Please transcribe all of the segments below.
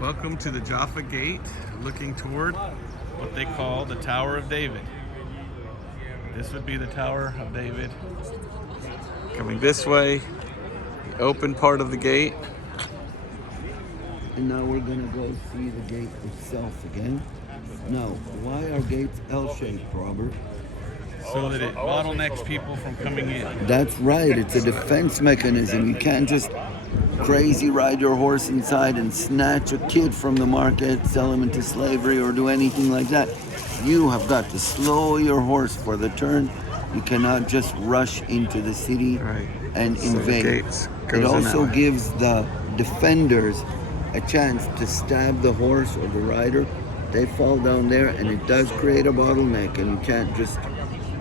Welcome to the Jaffa Gate, looking toward what they call the Tower of David. This would be the Tower of David. Coming this way, the open part of the gate. And now we're going to go see the gate itself again. Now, why are gates L-shaped, Robert? So that it bottlenecks people from coming in. That's right. It's a defense mechanism. You can't just crazy ride your horse inside and snatch a kid from the market, sell him into slavery, or do anything like that. You have got to slow your horse for the turn. You cannot just rush into the city and invade. It also gives the defenders a chance to stab the horse or the rider. They fall down there, and it does create a bottleneck, and you can't just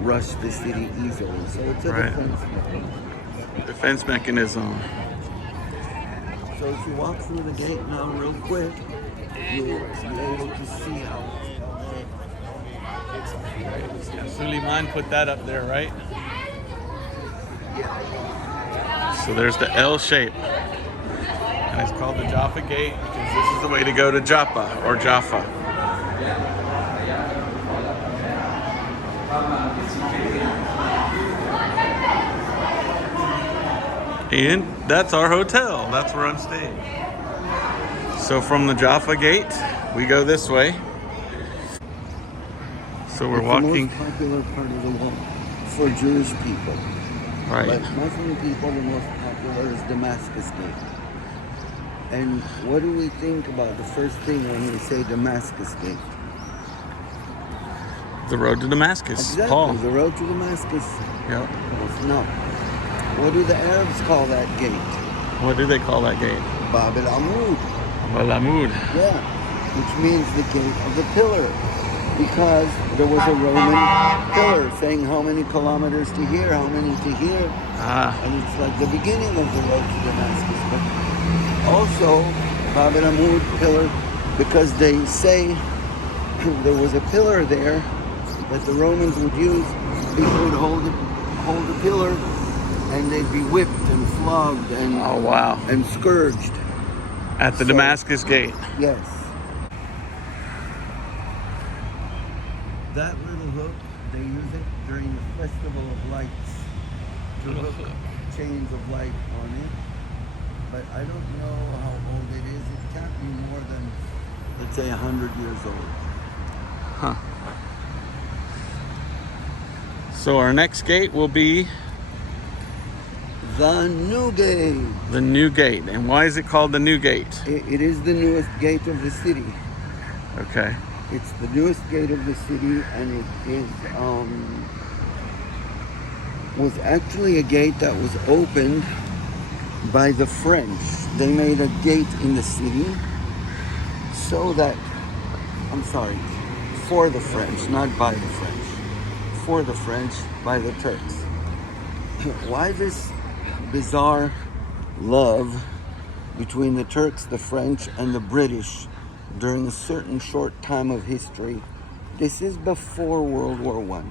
rush the city easily. So it's a defense mechanism. So if you walk through the gate now real quick, you'll be able to see how. Suleiman put that up there, right? Yeah. So there's the L shape. And it's called the Jaffa Gate because this is the way to go to Jaffa or Jaffa. And that's our hotel. That's where I'm staying. So from the Jaffa Gate, we go this way. So we're walking. The most popular part of the wall for Jewish people. Right. But Muslim people, the most popular is Damascus Gate. And what do we think about the first thing when we say Damascus Gate? The road to Damascus. Exactly, Paul. the road to Damascus. Yep. No. What do the Arabs call that gate? What do they call that gate? Bab al-Amud. Bab al-Amud. Yeah, which means the gate of the pillar. Because there was a Roman pillar saying how many kilometers to here, how many to here. And it's like the beginning of the road to Damascus. But also, Bab al-Amud pillar, because they say there was a pillar there that the Romans would use. People would hold the pillar, and they'd be whipped and flogged and and scourged at the Damascus Gate. Yes. That little hook, they use it during the Festival of Lights to hook chains of light on it. But I don't know how old it is. It can't be more than, let's say, 100 years old. Huh. So our next gate will be the New Gate. The New Gate. And why is it called the New Gate? It is the newest gate of the city. Okay. It's the newest gate of the city, and it is was actually a gate that was opened by the French. They made a gate in the city so that, for the French, not by the French. For the French, by the Turks. Why this bizarre love between the Turks, the French, and the British during a certain short time of history? This is before World War I.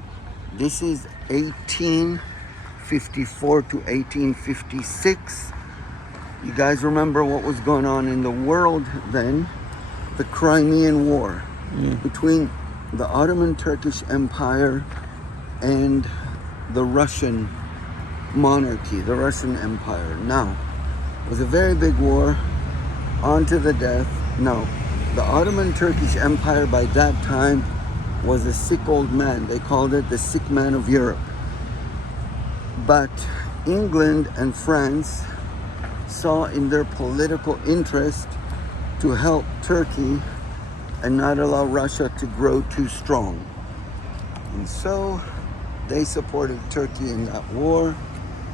This is 1854 to 1856. You guys remember what was going on in the world then? The Crimean War between the Ottoman Turkish Empire and the Russian monarchy, the Russian Empire. Now, it was a very big war, on to the death. Now, the Ottoman Turkish Empire by that time was a sick old man. They called it the sick man of Europe. But England and France saw in their political interest to help Turkey and not allow Russia to grow too strong. And so they supported Turkey in that war.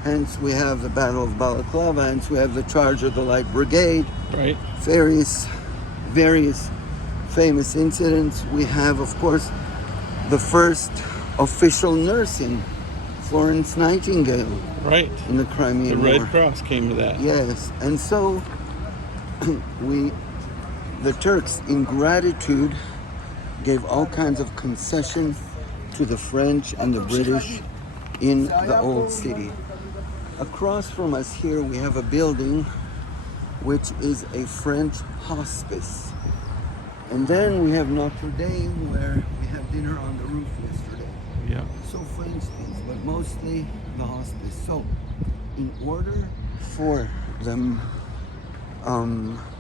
Hence we have the Battle of Balaclava, hence we have the Charge of the Light Brigade. Right. Various famous incidents. We have, of course, the first official nursing, Florence Nightingale. Right. In the Crimean War. The Red Cross came to that. Yes. And so the Turks, in gratitude, gave all kinds of concessions to the French and the British in the old city. Across from us here we have a building which is a French hospice. And then we have Notre Dame, where we had dinner on the roof yesterday. Yeah. So French things, but mostly the hospice. So in order for the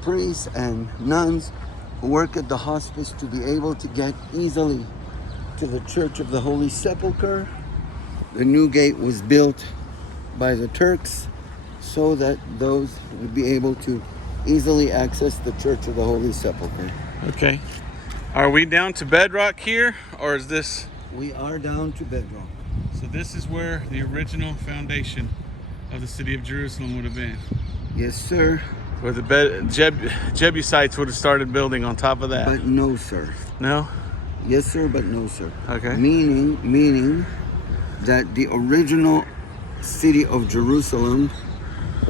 priests and nuns who work at the hospice to be able to get easily to the Church of the Holy Sepulchre, the new gate was built by the Turks so that those would be able to easily access the Church of the Holy Sepulchre. Okay. Are we down to bedrock here, or is this? We are down to bedrock. So this is where the original foundation of the city of Jerusalem would have been. Yes, sir. Where the Jebusites would have started building on top of that. But no, sir. No? Yes, sir, but no, sir. Okay. Meaning that the original city of Jerusalem,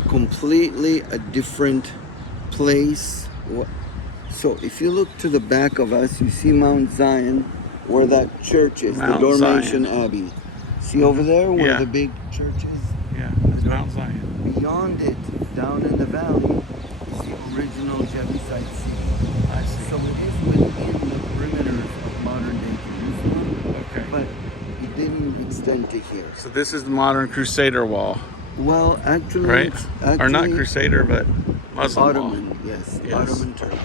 completely a different place. So if you look to the back of us, you see Mount Zion, where that church is, Mount the Dormition Zion. Abbey. See over there where Yeah. the big church is? Yeah, it's Mount Zion. Beyond it, down in the valley, is the original Jebusite city. I see. So it is within the perimeter of modern day Jerusalem, Okay. but it didn't extend to here. So this is the modern Crusader wall, Well, actually, right? Or not actually, Crusader, but Muslim Ottoman, wall. yes, Yes. Ottoman Turkish.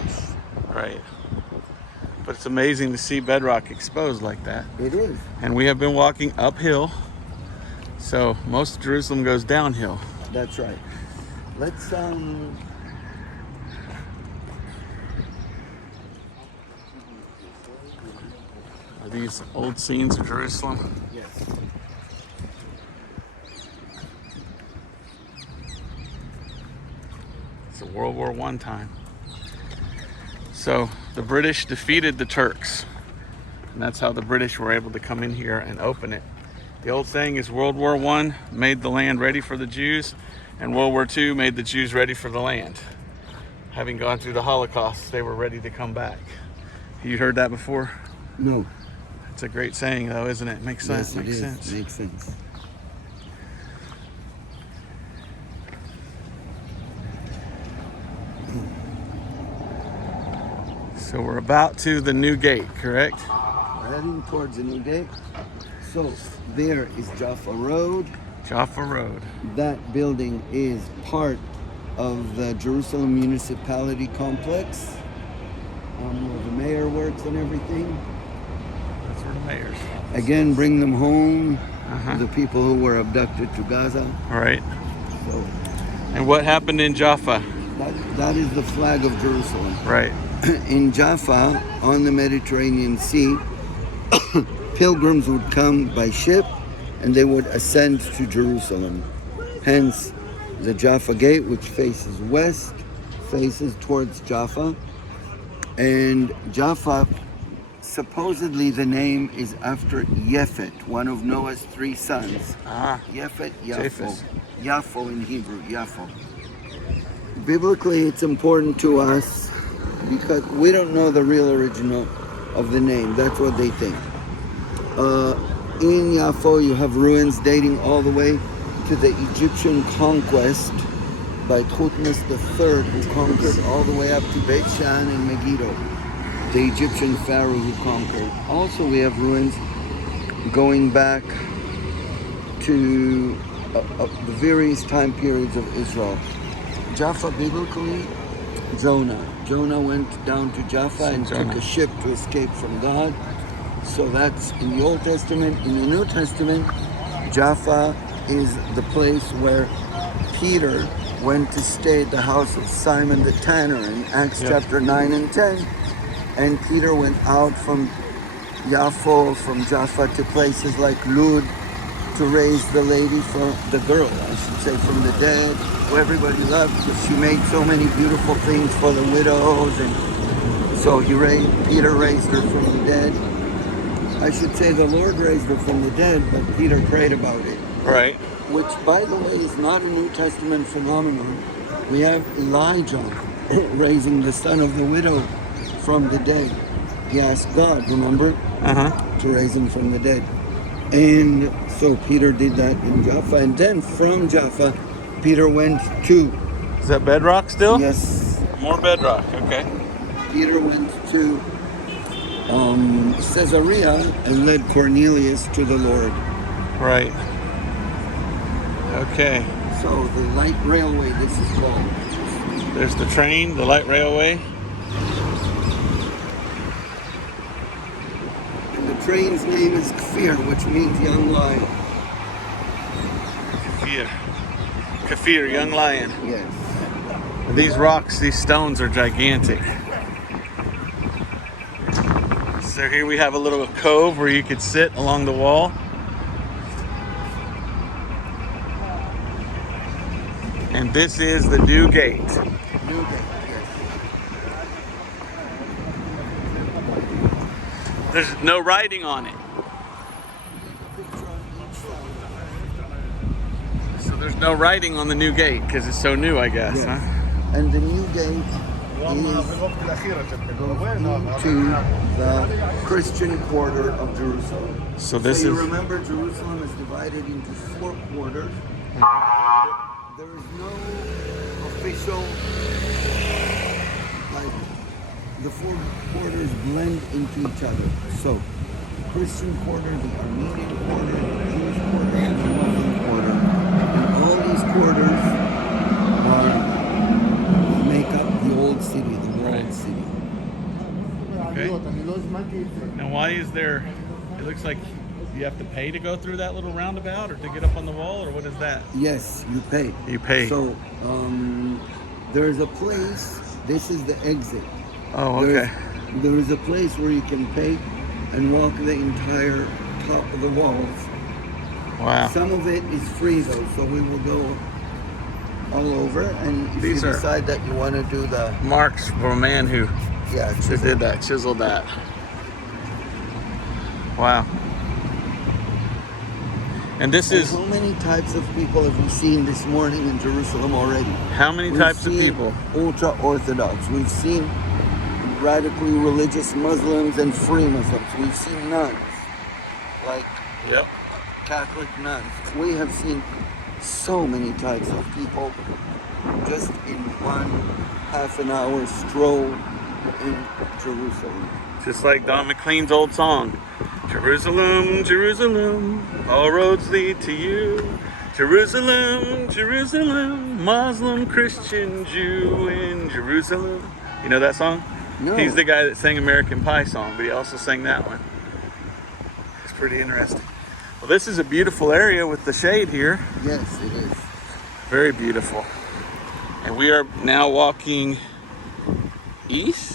Right. But it's amazing to see bedrock exposed like that. It is. And we have been walking uphill, so most of Jerusalem goes downhill. That's right. Let's Are these old scenes of Jerusalem? yes. It's a World War I time. So the British defeated the Turks, and that's how the British were able to come in here and open it. The old saying is World War I made the land ready for the Jews, and World War II made the Jews ready for the land. Having gone through the Holocaust, they were ready to come back. You heard that before? No. It's a great saying, though, isn't it? Makes sense. Yes, it Makes is. sense. Makes sense. So we're about to the new gate, correct? We're heading towards the new gate. So there is Jaffa Road. Jaffa Road. That building is part of the Jerusalem Municipality Complex, where the mayor works and everything. That's where the mayor's from. Again, bring them home, Uh-huh. the people who were abducted to Gaza. All right. So And what happened in Jaffa? that is the flag of Jerusalem. Right. In Jaffa, on the Mediterranean Sea, pilgrims would come by ship and they would ascend to Jerusalem. Hence, the Jaffa Gate, which faces west, faces towards Jaffa. And Jaffa, supposedly the name is after Yefet, one of Noah's 3 sons. Ah. Yefet, Yafo. Japheth. Yafo in Hebrew, Yafo. Biblically, it's important to us because we don't know the real original of the name. That's what they think. In Yafo, you have ruins dating all the way to the Egyptian conquest by Thutmose III, who conquered all the way up to Beit Shan and Megiddo, the Egyptian pharaoh who conquered. Also, we have ruins going back to the various time periods of Israel. Jaffa, biblically, Jonah. Jonah went down to Jaffa and took a ship to escape from God. So that's in the Old Testament. In the New Testament, Jaffa is the place where Peter went to stay at the house of Simon the tanner in Acts chapter 9 and 10. And Peter went out from Yafo, from Jaffa, to places like Lud to raise the lady from the girl, I should say, from the dead, who everybody loved because she made so many beautiful things for the widows. And so Peter raised her from the dead. I should say the Lord raised her from the dead, but Peter prayed about it. Right. Which, by the way, is not a New Testament phenomenon. We have Elijah raising the son of the widow from the dead. He asked God, remember, to raise him from the dead. And so Peter did that in Jaffa. And then from Jaffa, Peter went to Is that bedrock still? Yes. More bedrock. Okay. Peter went to Caesarea and led Cornelius to the Lord. Right. Okay. So the light railway, this is called. There's the train, the light railway. And the train's name is Kfir, which means young lion. Kafir. Kafir, young lion. Yes. These rocks, these stones are gigantic. So here we have a little cove where you could sit along the wall. And this is the new gate. New gate, yes. There's no writing on it. So there's no writing on the new gate because it's so new, I guess, Yes. huh? And the new gate is into the Christian quarter of Jerusalem. So this you is remember Jerusalem is divided into 4 quarters. There is no official, like, the 4 quarters blend into each other. So, Christian quarter, the Armenian quarter, the Jewish quarter, and the Muslim quarter. And all these quarters make up the old city, the walled Right. city. okay. Now why is there? It looks like you have to pay to go through that little roundabout, or to get up on the wall, or what is that? Yes, you pay. You pay. So, there's a place, this is the exit. Oh, okay. There is a place where you can pay and walk the entire top of the walls. Wow. Some of it is free though, so we will go all over. And if These you are- decide that you want to do the, Marks for a man who chisel. did that, chiseled that. Wow. And this And is how many types of people have we seen this morning in Jerusalem already? how many We've types of seen people? Ultra-Orthodox. We've seen radically religious Muslims and free Muslims. We've seen nuns, like Yep. Catholic nuns. We have seen so many types of people just in one half an hour stroll in Jerusalem. Just like Don McLean's old song, Jerusalem, Jerusalem, all roads lead to you. Jerusalem, Jerusalem, Muslim, Christian, Jew in Jerusalem. You know that song? No. He's the guy that sang American Pie song, but he also sang that one. It's pretty interesting. Well, this is a beautiful area with the shade here. Yes, it is. Very beautiful. And we are now walking east?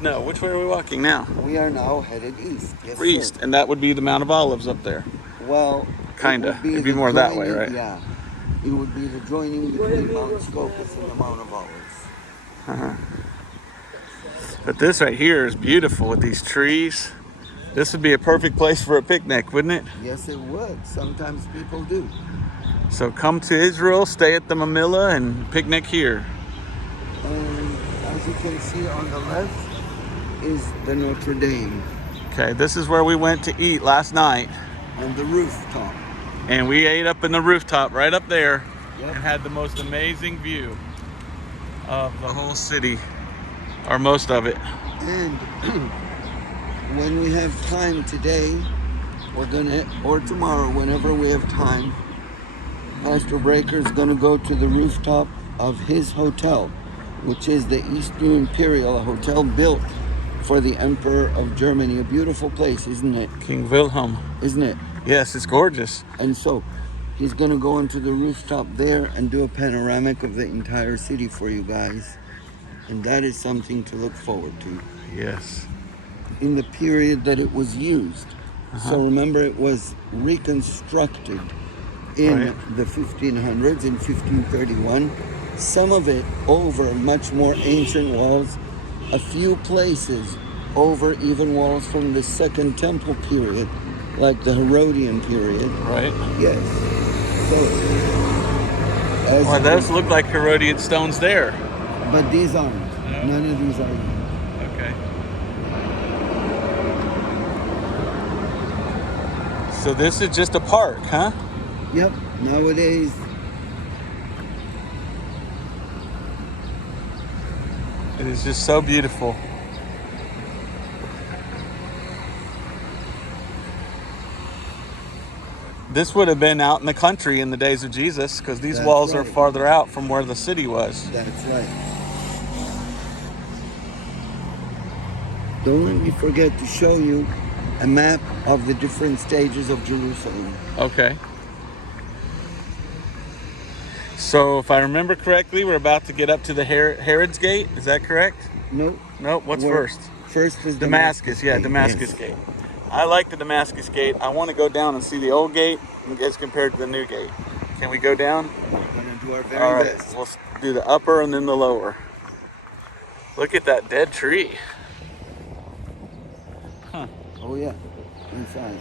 No, which way are we walking now? We are now headed east. Yes, East, sir. and that would be the Mount of Olives up there. Well, Kinda. it would It'd be the more that way, joining- right? Yeah. It would be the joining between Mount Scopus and the Mount of Olives. But this right here is beautiful with these trees. This would be a perfect place for a picnic, wouldn't it? Yes, it would. Sometimes people do. So come to Israel, stay at the Mamilla, and picnic here. And as you can see on the left is the Notre Dame Okay, this is where we went to eat last night. and the rooftop. And we ate up in the rooftop right up there Yep. and had the most amazing view of the whole city, or most of it. And when we have time today, or tomorrow, whenever we have time, Pastor Breaker is gonna go to the rooftop of his hotel, which is the Eastern Imperial, a hotel built for the Emperor of Germany. A beautiful place, isn't it? King Wilhelm. Isn't it? Yes, it's gorgeous. And so he's gonna go onto the rooftop there and do a panoramic of the entire city for you guys. And that is something to look forward to Yes. in the period that it was used. So remember, it was reconstructed in Right. the 1500s, in 1531. Some of it over much more ancient walls, a few places over even walls from the Second Temple period, like the Herodian period. Right. Yes. So, as Well, those look like Herodian stones there. but these aren't. No? None of these are. Okay. So this is just a park, huh? Yep. Nowadays, It is just so beautiful. This would have been out in the country in the days of Jesus, because these That's walls are right. farther out from where the city was. That's right. Don't let me forget to show you a map of the different stages of Jerusalem. Okay. So if I remember correctly, we're about to get up to the Herod's Gate. Is that correct? Nope. Nope. What's first? First is Damascus. Yeah, Gate, Damascus yes. Gate. I like the Damascus Gate. I want to go down and see the old gate as compared to the new gate. Can we go down? We're going to do our All very right. best. We'll do the upper and then the lower. Look at that dead tree. Huh. Oh, yeah. Inside.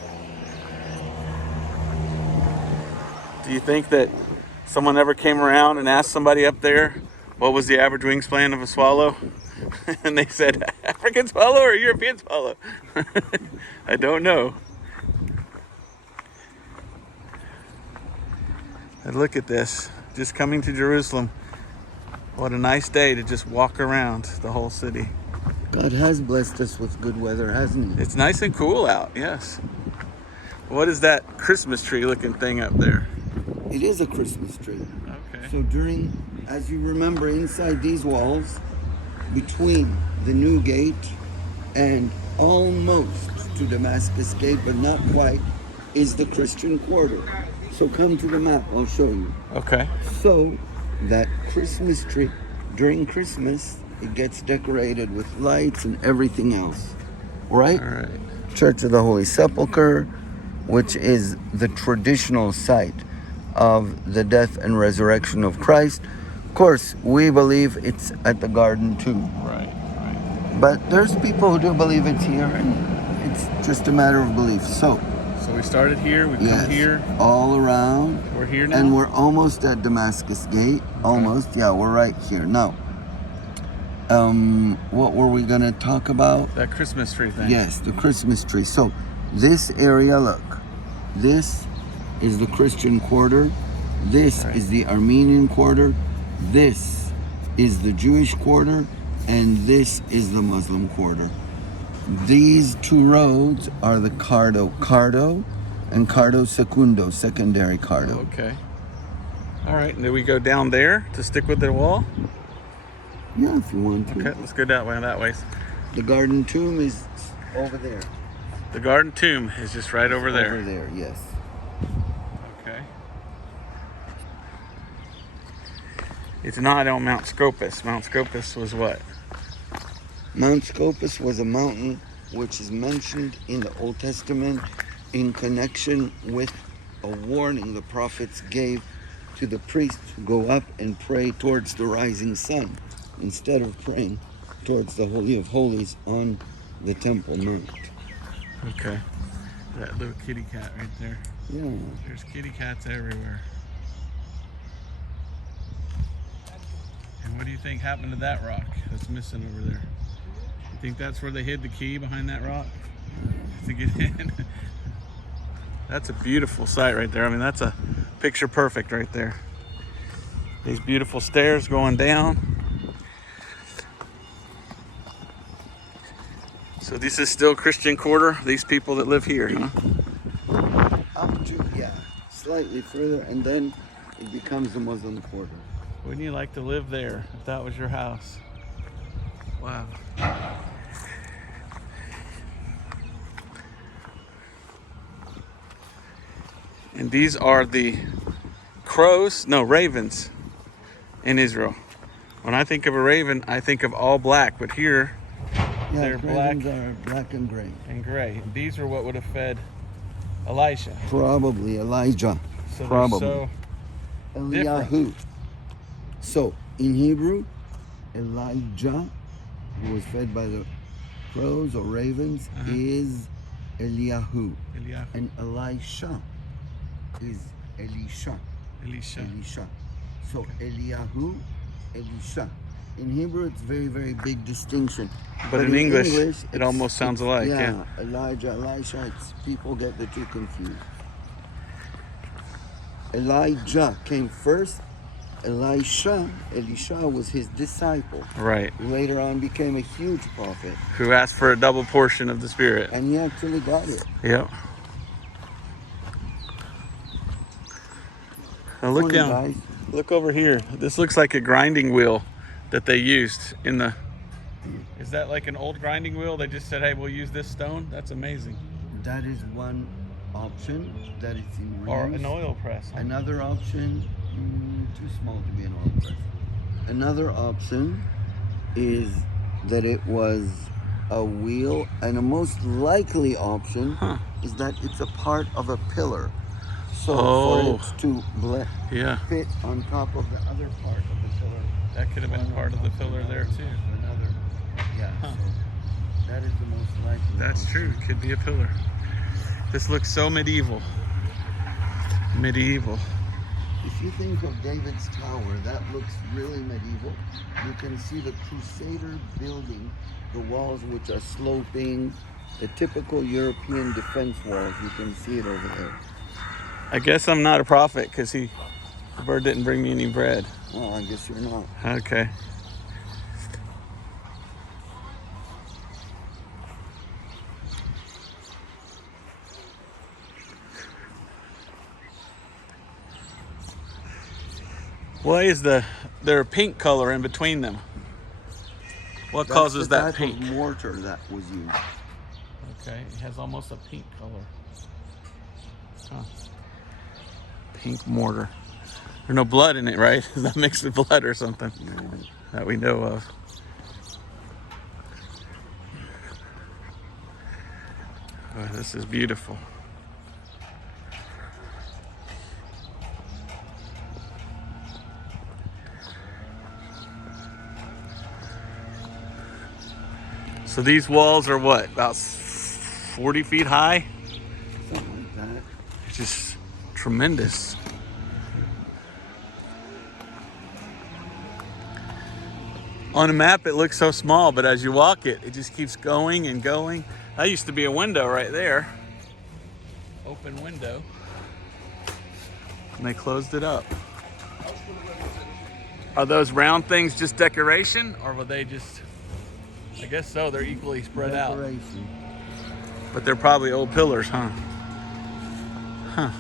Do you think that someone ever came around and asked somebody up there what was the average wingspan of a swallow? And they said, African swallow or European swallow? I don't know. And look at this. Just coming to Jerusalem. What a nice day to just walk around the whole city. God has blessed us with good weather, hasn't He? It's nice and cool out, yes. What is that Christmas tree looking thing up there? It is a Christmas tree. Okay. So as you remember, inside these walls, between the new gate and almost to Damascus Gate, but not quite, is the Christian quarter. So come to the map, I'll show you. Okay. So that Christmas tree, during Christmas, it gets decorated with lights and everything else, right? All right. Church of the Holy Sepulchre, which is the traditional site of the death and resurrection of Christ. Of course, we believe it's at the garden too. Right. But there's people who do believe it's here, and it's just a matter of belief. So we started here, we've come here. All around. We're here now. And we're almost at Damascus Gate. Almost, yeah, we're right here. Now, what were we going to talk about? That Christmas tree thing. Yes, the Christmas tree. So this area, look, this is the Christian quarter. This is the Armenian quarter. This is the Jewish quarter. And this is the Muslim quarter. These two roads are the Cardo and Cardo Secundo, secondary Cardo. Okay. All right, and do we go down there to stick with the wall? Yeah, if you want to. Okay, let's go that way. The garden tomb is over there. The garden tomb is just right over there. Over there, yes. Okay. It's not on Mount Scopus. Mount Scopus was what? Mount Scopus was a mountain which is mentioned in the Old Testament in connection with a warning the prophets gave to the priests to go up and pray towards the rising sun instead of praying towards the Holy of Holies on the Temple Mount. Okay. That little kitty cat right there. Yeah. There's kitty cats everywhere. And what do you think happened to that rock that's missing over there? You think that's where they hid the key, behind that rock to get in? That's a beautiful sight right there. I mean, that's a picture perfect right there. These beautiful stairs going down. So this is still Christian quarter, these people that live here, huh? Up to, slightly further, and then it becomes the Muslim quarter. Wouldn't you like to live there if that was your house? Wow. And these are the ravens in Israel. When I think of a raven, I think of all black, but here they're black. Ravens are black and gray. And gray. These are what would have fed Elisha. Probably Elijah. So Probably. they're so Eliyahu. So in Hebrew, Elijah, who was fed by the crows or ravens, is Eliyahu. And Elisha is Elisha. So Eliyahu, Elisha. In Hebrew, it's very, very big distinction. But in English it almost sounds alike. Yeah. Elijah, Elisha, people get the two confused. Elijah came first, Elisha was his disciple. Right. Who later on became a huge prophet. Who asked for a double portion of the Spirit. And he actually got it. Yep. Now look Morning, down. guys. Look over here. This looks like a grinding wheel that they used in the... Is that like an old grinding wheel? They just said, hey, we'll use this stone? That's amazing. That is one option that it's in use. Or an oil press. Huh? Another option, too small to be an oil press. Another option is that it was a wheel, and a most likely option is that it's a part of a pillar. So for it to fit on top of the other part of the pillar. That could have been part of the pillar there too. So that is the most likely. That's true. Could be a pillar. This looks so medieval. Medieval. If you think of David's Tower, that looks really medieval. You can see the Crusader building, the walls which are sloping, the typical European defense walls. You can see it over there. I guess I'm not a prophet because the bird didn't bring me any bread. Well, I guess you're not. Okay. Why is there a pink color in between them? What causes that pink? That's the type of mortar that was used. Okay, it has almost a pink color. Huh. Pink mortar. There's no blood in it, right? That mixed with blood or something that we know of. Oh, this is beautiful. So these walls are what, about 40 feet high? Something like that. It's just tremendous. On a map it looks so small, but as you walk it, it just keeps going and going. That used to be a window right there. Open window. And they closed it up. Are those round things just decoration, or were they just... I guess so, they're equally spread out. But they're probably old pillars, huh? Huh.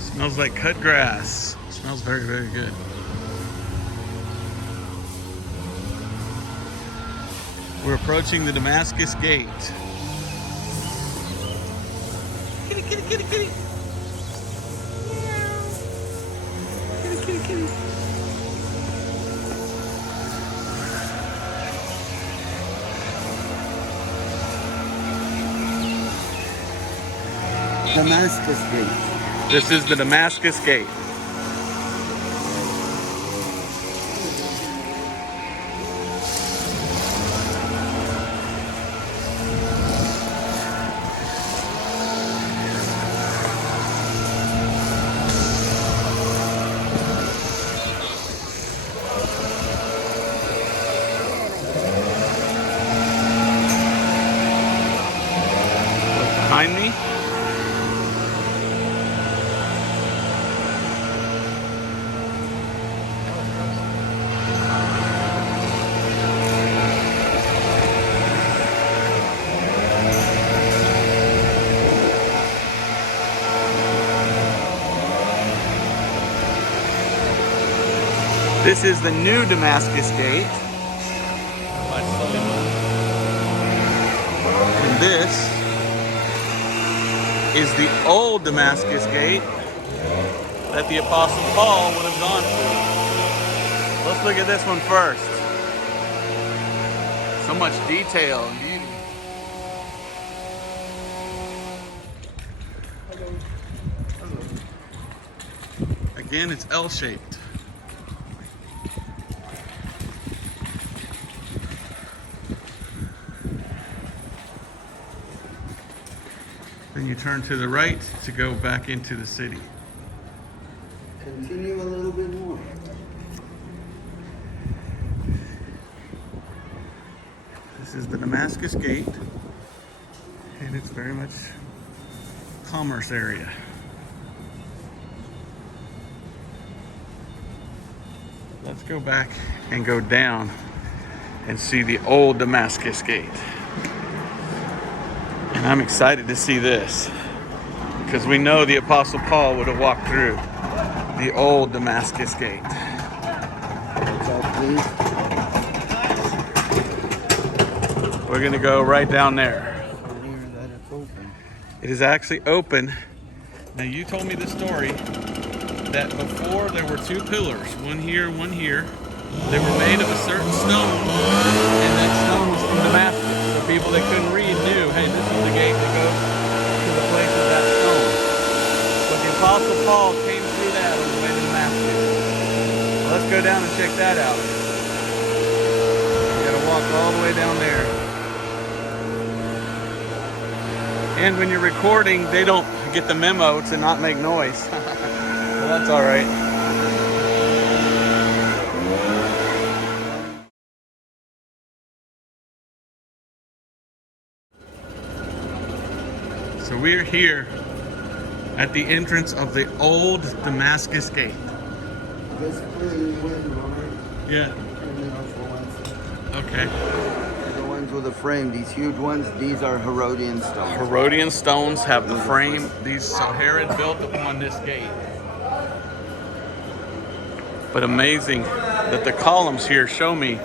Smells like cut grass. Smells very, very good. We're approaching the Damascus Gate. Kitty, kitty, kitty, kitty. Meow. Kitty, kitty, kitty. Damascus Gate. This is the Damascus Gate. Behind me. This is the new Damascus Gate. And this is the old Damascus gate that the Apostle Paul would have gone through. Let's look at this one first. So much detail and beauty. Again, it's L-shaped. Then you turn to the right to go back into the city. Continue a little bit more. This is the Damascus Gate, and it's very much commerce area. Let's go back and go down and see the old Damascus Gate. And I'm excited to see this because we know the Apostle Paul would have walked through the old Damascus Gate. What's up, please? We're going to go right down there. That it's open. It is actually open. Now, you told me the story that before there were two pillars, one here and one here. They were made of a certain stone, and that stone was from Damascus. So people that couldn't read knew, hey, this is the gate that goes to the place of that stone. But the Apostle Paul came through that on the way to Damascus. Well, let's go down and check that out. You gotta walk all the way down there. And when you're recording, they don't get the memo to not make noise. Well, that's all right. So we're here at the entrance of the old Damascus Gate. Just clean wind, Robert. Yeah. Okay. The ones with the frame, these huge ones, these are Herodian stones. Herodian stones have the frame. So Herod built upon this gate. But amazing that the columns here show me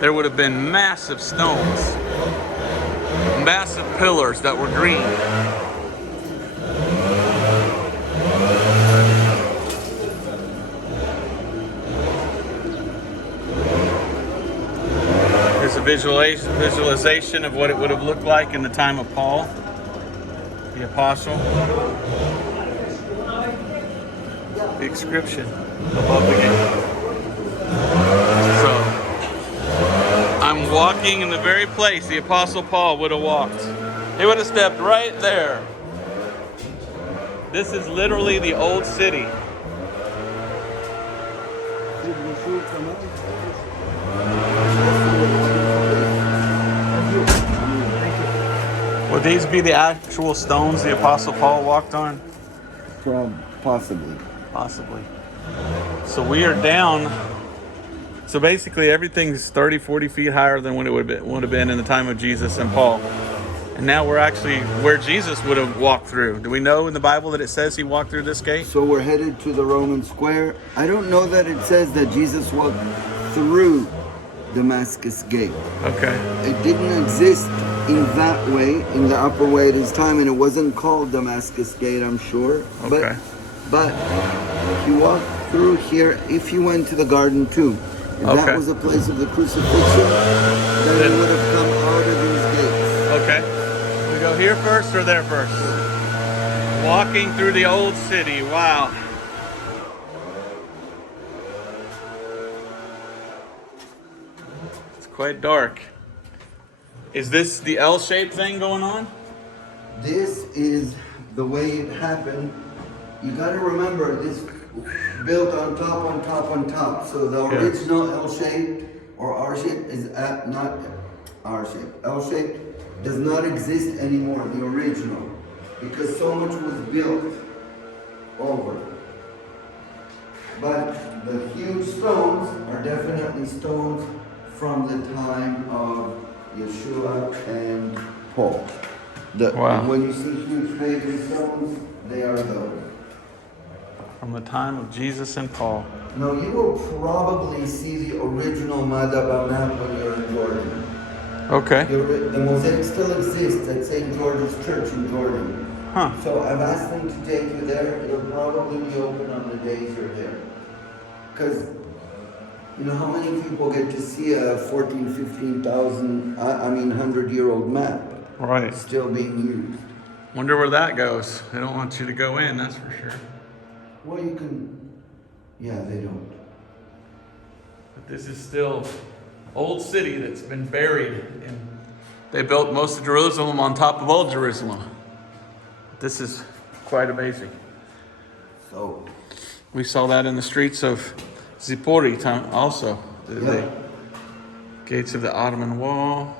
there would have been massive stones, massive pillars that were green. There's a visualization of what it would have looked like in the time of Paul, the apostle. The inscription above the gate. So, I'm walking in the very place the Apostle Paul would have walked. He would have stepped right there. This is literally the old city. Would these be the actual stones the Apostle Paul walked on? Possibly. Possibly. So we are down. So basically everything's 30, 40 feet higher than what it would have been in the time of Jesus and Paul. And now we're actually where Jesus would have walked through. Do we know in the Bible that it says he walked through this gate? So we're headed to the Roman square. I don't know that it says that Jesus walked through Damascus Gate. Okay. It didn't exist in that way, in the upper way at his time, and it wasn't called Damascus Gate, I'm sure. Okay. But he walked through here if he went to the garden too. If that was a place of the crucifixion, then he would have come out of these gates. Okay. We go here first or there first? Walking through the old city. Wow. It's quite dark. Is this the L-shaped thing going on? This is the way it happened. You got to remember this built on top, on top, on top. So the original L-shaped or R-shaped is not R-shaped. L-shaped does not exist anymore, the original, because so much was built over. But the huge stones are definitely stones from the time of Yeshua and Paul. When you see huge paving stones, they are those. From the time of Jesus and Paul. No, you will probably see the original Madaba map when you're in Jordan. Okay. The mosaic still exists at St. George's Church in Jordan. Huh. So I've asked them to take you there. It'll probably be open on the days you're there. Because, you know, how many people get to see a 15,000, 100-year-old map Right. still being used? Wonder where that goes. They don't want you to go in, that's for sure. Well, you can, yeah, they don't. But this is still old city that's been buried in. They built most of Jerusalem on top of old Jerusalem. This is quite amazing. So, We saw that in the streets of Zipori also. The gates of the Ottoman wall.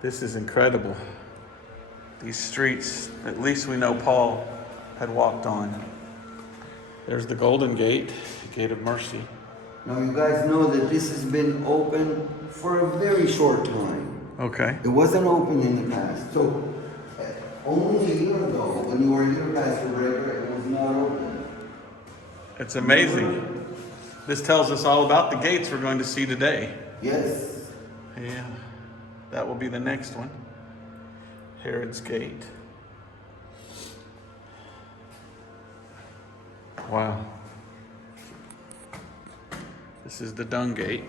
This is incredible. These streets, at least we know Paul had walked on. There's the Golden Gate, the Gate of Mercy. now you guys know that this has been open for a very short time. Okay. It wasn't open in the past. So, only a year ago, when you were here, Pastor Breaker, it was not open. It's amazing. This tells us all about the gates we're going to see today. Yes. Yeah, that will be the next one. Herod's Gate. Wow. This is the Dung Gate.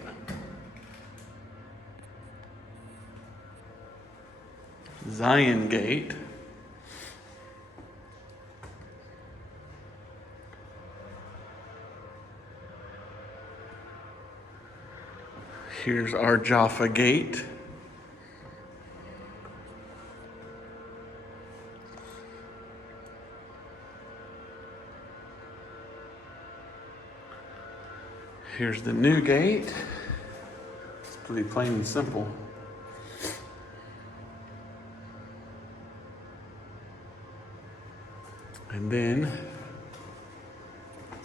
Zion Gate. Here's our Jaffa Gate. Here's the new gate. It's pretty plain and simple. And then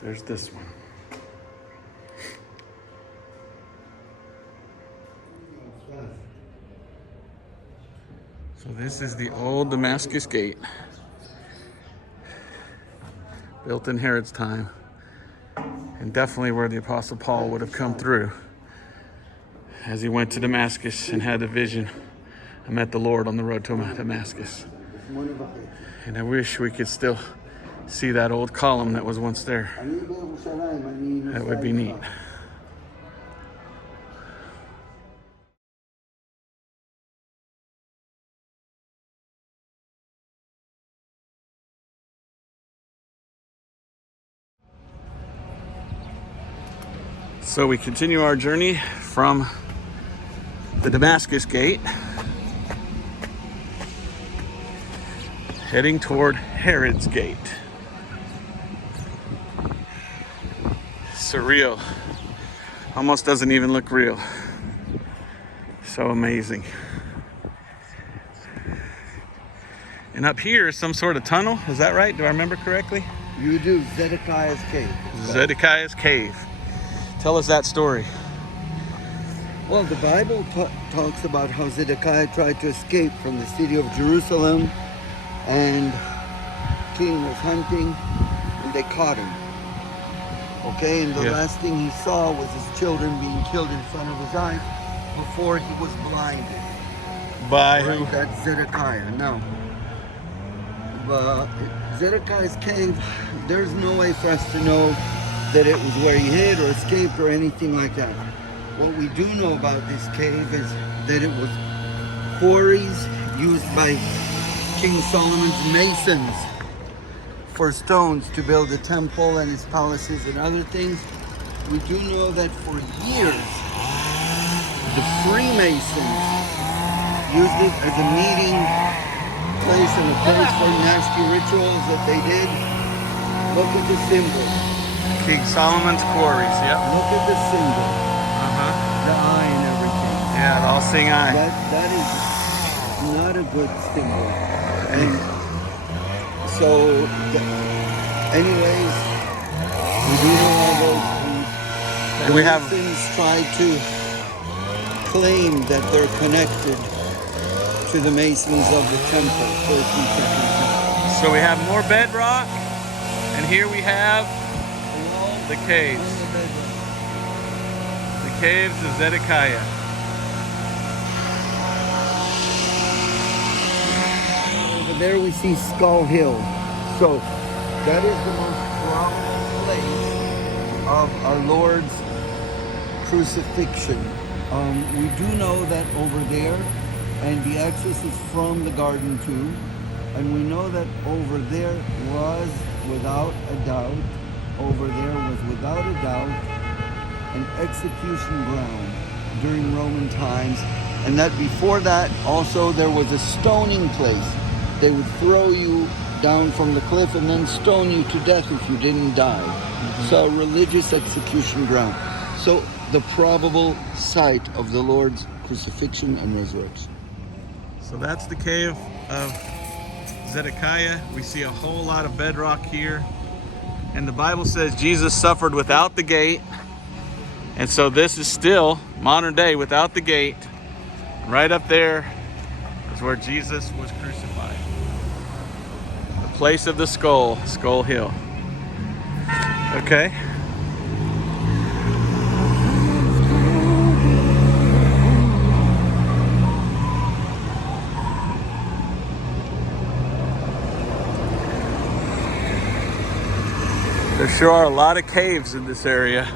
there's this one. So this is the old Damascus Gate, built in Herod's time, and definitely where the Apostle Paul would have come through as he went to Damascus and had a vision and met the Lord on the road to Damascus. And I wish we could still see that old column that was once there. That would be neat. So we continue our journey from the Damascus Gate, heading toward Herod's Gate. Surreal. Almost doesn't even look real. So amazing. And up here is some sort of tunnel. Is that right? Do I remember correctly? You do. Zedekiah's Cave. Zedekiah's Cave. Tell us that story. Well, the Bible talks about how Zedekiah tried to escape from the city of Jerusalem, and the king was hunting, and they caught him. Okay, and the last thing he saw was his children being killed in front of his eyes before he was blinded. By who? That's Zedekiah. Now, Zedekiah's Cave, there's no way for us to know that it was where he hid or escaped or anything like that. What we do know about this cave is that it was quarries used by King Solomon's masons for stones to build the temple and his palaces and other things. We do know that for years, the Freemasons used it as a meeting place and a place for nasty rituals that they did. Look at the symbol. King Solomon's quarries, yep. Look at the symbol. Uh-huh. The eye and everything. Yeah, the all-seeing eye. That is not a good symbol. And so, anyways, we do know all those things. And we have things try to claim that they're connected to the masons of the temple, first and second temple. So we have more bedrock, and here we have the caves. The caves of Zedekiah. The there we see Skull Hill. So that is the most prominent place of our Lord's crucifixion. We do know that over there, and the access is from the garden too, and we know that over there was without a doubt, an execution ground during Roman times, and that before that also there was a stoning place. They would throw you down from the cliff and then stone you to death if you didn't die. So a religious execution ground. So the probable site of the Lord's crucifixion and resurrection. So that's the cave of Zedekiah. We see a whole lot of bedrock here. And the Bible says Jesus suffered without the gate. And so this is still modern day without the gate. Right up there is where Jesus was crucified. The place of the skull, Skull Hill. Okay. There sure are a lot of caves in this area.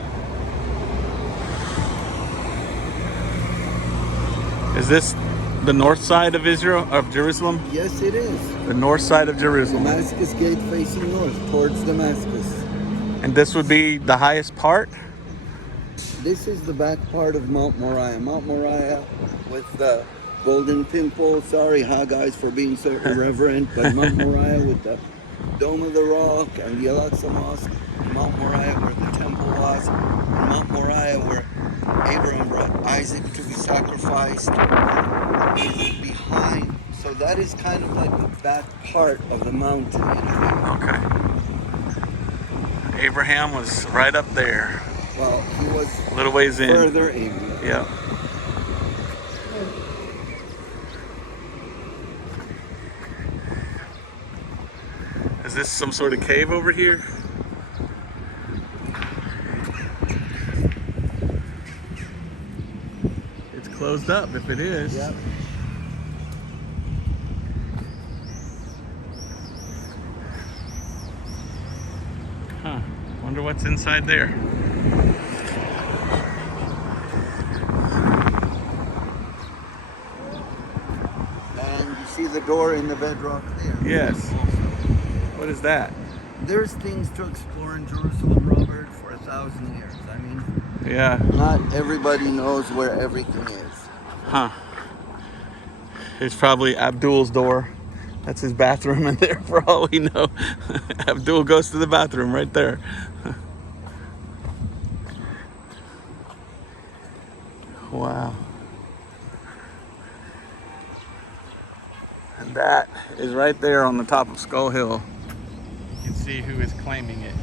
Is this the north side of Jerusalem? Yes, it is. The north side of Jerusalem. Damascus gate facing north towards Damascus. And this would be the highest part? This is the back part of Mount Moriah. Mount Moriah with the golden pimple. Sorry, guys, for being so irreverent, but Mount Moriah with the Dome of the Rock and the Al-Aqsa Mosque. Mount Moriah where the temple was. And Mount Moriah where Abraham brought Isaac to be sacrificed. Is behind. So that is kind of like the back part of the mountain. Okay. Abraham was right up there. Well, he was A little ways in. further in. Yeah. Is this some sort of cave over here? It's closed up if it is. Yep. Huh. Wonder what's inside there. And you see the door in the bedrock there. Yes. What is that? There's things to explore in Jerusalem, Robert, for 1,000 years. I mean, Yeah. not everybody knows where everything is. Huh. It's probably Abdul's door. That's his bathroom in there for all we know. Abdul goes to the bathroom right there. Wow. And that is right there on the top of Skull Hill. You can see who is claiming it.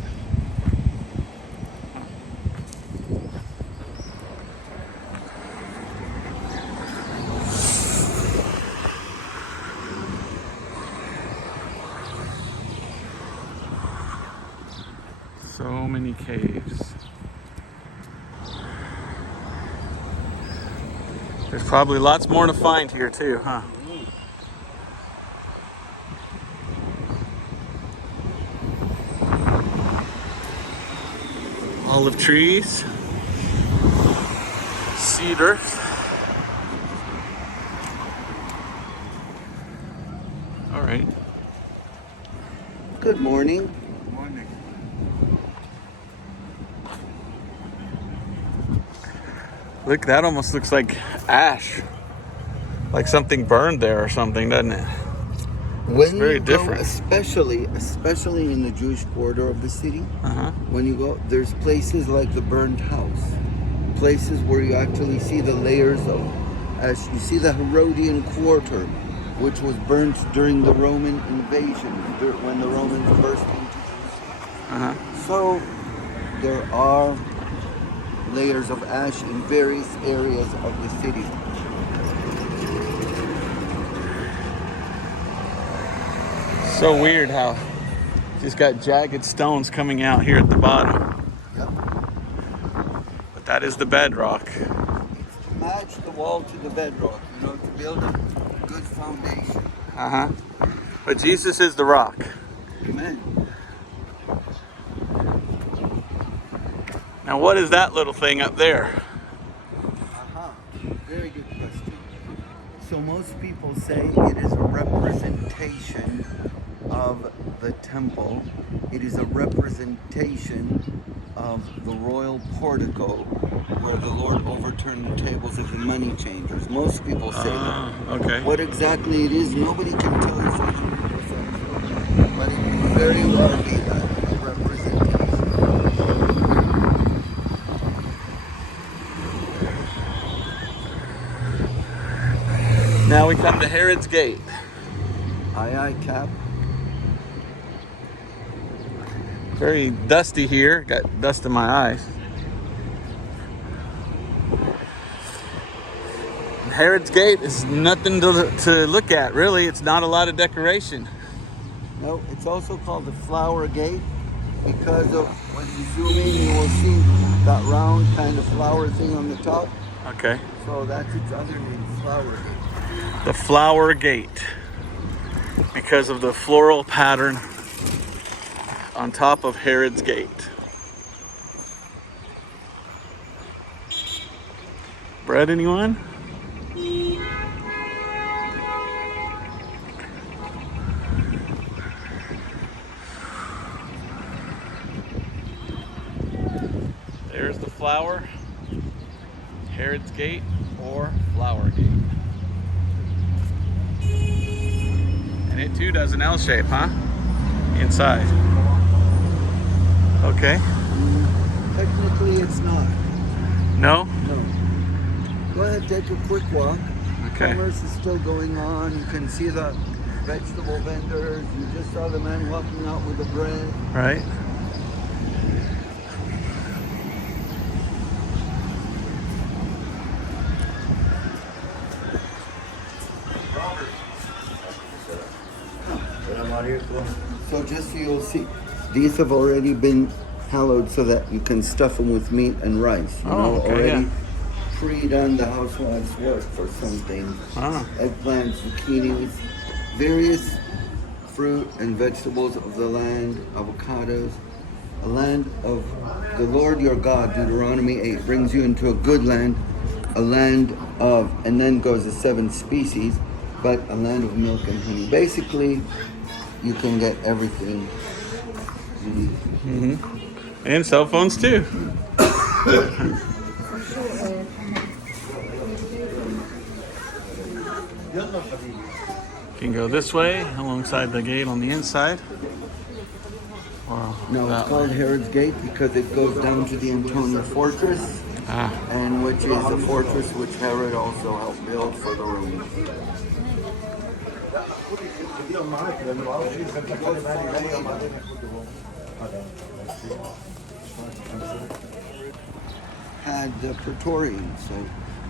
So many caves. There's probably lots more to find here too, huh? Olive trees, cedar. All right. Good morning. Look, that almost looks like ash. Like something burned there or something, doesn't it? When very you go, different. especially in the Jewish quarter of the city, Uh-huh. when you go, there's places like the burned house, places where you actually see the layers of ash. You see the Herodian quarter, which was burnt during the Roman invasion, when the Romans burst into Jerusalem. Uh-huh. So there are layers of ash in various areas of the city. So weird how just got jagged stones coming out here at the bottom. Yep. But that is the bedrock. It's to match the wall to the bedrock, to build a good foundation. Uh-huh. But Jesus is the rock. Amen. Now what is that little thing up there? Aha, very good question. So most people say it is a representation of the temple. It is a representation of the royal portico where the Lord overturned the tables of the money changers. Most people say that. Okay. What exactly it is, nobody can tell you for 100%. But it can very well be a representation. Now we come to Herod's Gate. Aye, aye, Cap. Very dusty here. Got dust in my eyes. Herod's Gate is nothing to look at, really. It's not a lot of decoration. No, it's also called the Flower Gate because of when you zoom in, you will see that round kind of flower thing on the top. Okay. So that's its other name, Flower Gate. The Flower Gate, because of the floral pattern on top of Herod's Gate. Bread, anyone? There's the flower, Herod's Gate or Flower Gate. And it too does an L shape, huh? Inside. Okay. Technically, it's not. No? No. Go ahead, take a quick walk. Okay. Commerce is still going on. You can see the vegetable vendors. You just saw the man walking out with the bread. Right. So just so you'll see, these have already been hallowed so that you can stuff them with meat and rice. You know, okay, already yeah. pre-done the housewife's work for something. Ah. Eggplants, zucchinis, various fruit and vegetables of the land, avocados. A land of the Lord your God, Deuteronomy 8, brings you into a good land, a land of, and then goes the 7 species, but a land of milk and honey. Basically, you can get everything you need. Mm-hmm. And cell phones too. You can go this way alongside the gate on the inside. Wow. Now it's called Herod's Gate because it goes down to the Antonia Fortress, and which is a fortress which Herod also helped build for the Romans. Had the Praetorian, so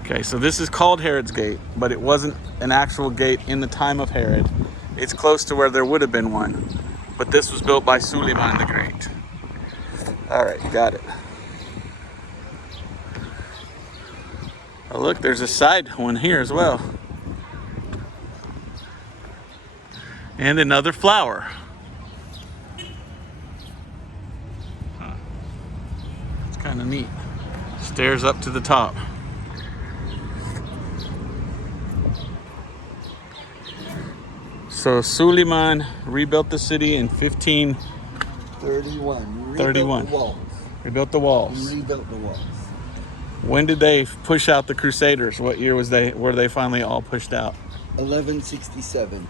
Okay, so this is called Herod's Gate, but it wasn't an actual gate in the time of Herod. It's close to where there would have been one, but this was built by Suleiman the Great. All right, got it. Oh, look, there's a side one here as well. And another flower. Huh. It's kind of neat. Stairs up to the top. So Suleiman rebuilt the city in 1531. 31. Rebuilt the walls. Rebuilt the walls. When did they push out the Crusaders? What year were they finally all pushed out? 1167.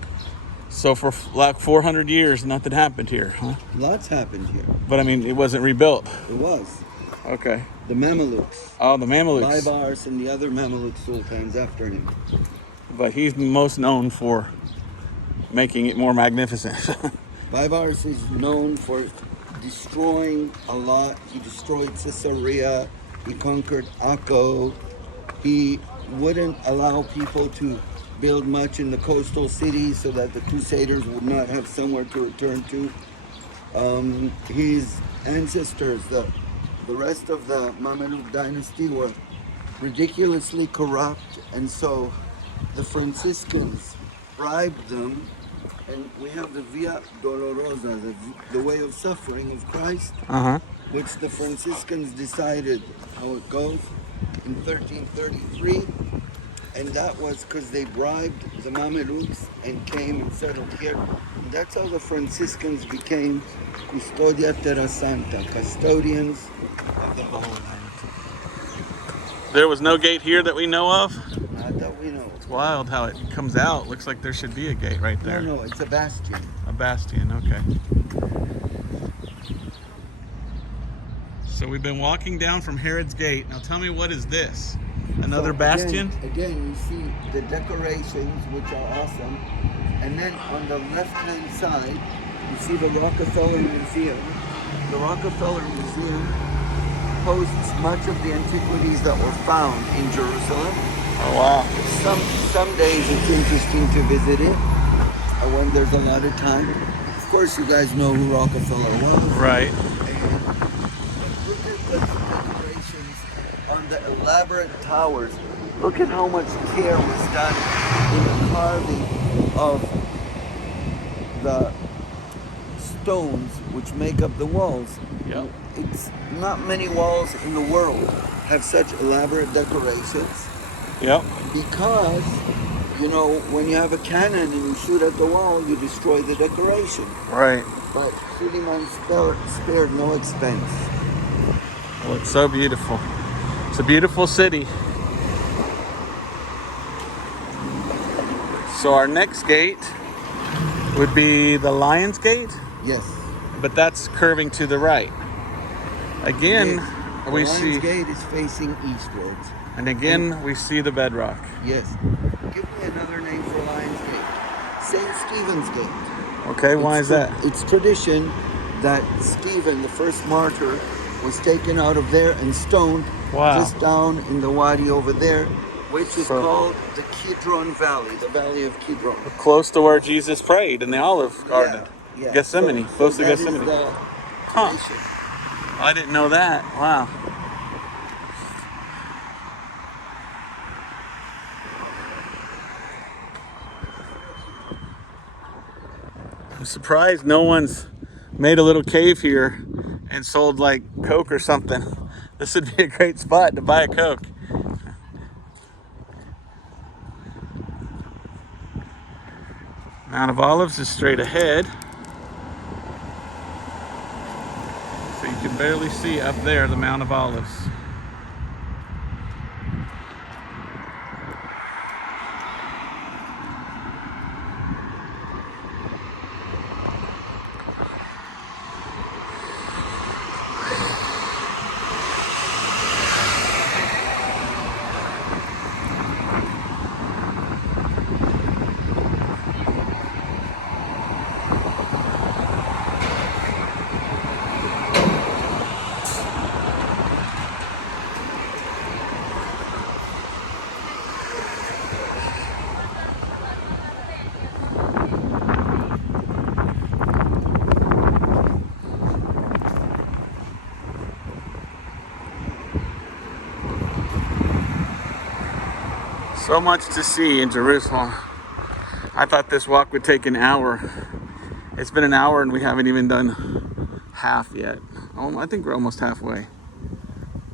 So for like 400 years, nothing happened here, huh? Lots happened here. But I mean, it wasn't rebuilt. It was. Okay. The Mamelukes. Oh, the Mamelukes. Baibars and the other Mameluke sultans after him. But he's most known for making it more magnificent. Baibars is known for destroying a lot. He destroyed Caesarea. He conquered Akko. He wouldn't allow people to build much in the coastal cities so that the Crusaders would not have somewhere to return to. His ancestors, the rest of the Mameluke dynasty, were ridiculously corrupt, and so the Franciscans bribed them And we have the Via Dolorosa, the way of suffering of Christ, which the Franciscans decided how it goes in 1333. And that was because they bribed the Mamelukes and came and settled here. And that's how the Franciscans became Custodia Terra Santa, custodians of the Holy Land. There was no gate here that we know of? Not that we know. It's wild how it comes out. Looks like there should be a gate right there. No, it's a bastion. A bastion, okay. So we've been walking down from Herod's Gate. Now tell me, what is this? Another So bastion? Again, you see the decorations, which are awesome. And then on the left-hand side, you see the Rockefeller Museum. The Rockefeller Museum hosts much of the antiquities that were found in Jerusalem. Oh, wow. Some days it's interesting to visit it when there's a lot of time. Of course, you guys know who Rockefeller was. Right. Look at the decorations on the elaborate towers. Look at how much care was done in the carving of the stones which make up the walls. Yep. It's not many walls in the world have such elaborate decorations. Yep. Because, you know, when you have a cannon and you shoot at the wall, you destroy the decoration. Right. But Suleiman spared no expense. Well, it's so beautiful. It's a beautiful city. So our next gate would be the Lion's Gate, Yes. but that's curving to the right. Again, Yes. we the see, Lion's Gate is facing eastwards. and again we see the bedrock. Yes. Give me another name for Lion's Gate. St. Stephen's Gate. Okay, why is that? It's tradition that Stephen, the first martyr, was taken out of there and stoned just down in the wadi over there, which is called the Kidron Valley, the Valley of Kidron. Close to where Jesus prayed in the Olive Garden. Yeah. Gethsemane, close to that is Gethsemane. the Huh. tradition. I didn't know that. Wow. I'm surprised no one's made a little cave here and sold like Coke or something. This would be a great spot to buy a Coke. Mount of Olives is straight ahead. So you can barely see up there the Mount of Olives. So much to see in Jerusalem. I thought this walk would take an hour. It's been an hour and we haven't even done half yet. Oh, I think we're almost halfway.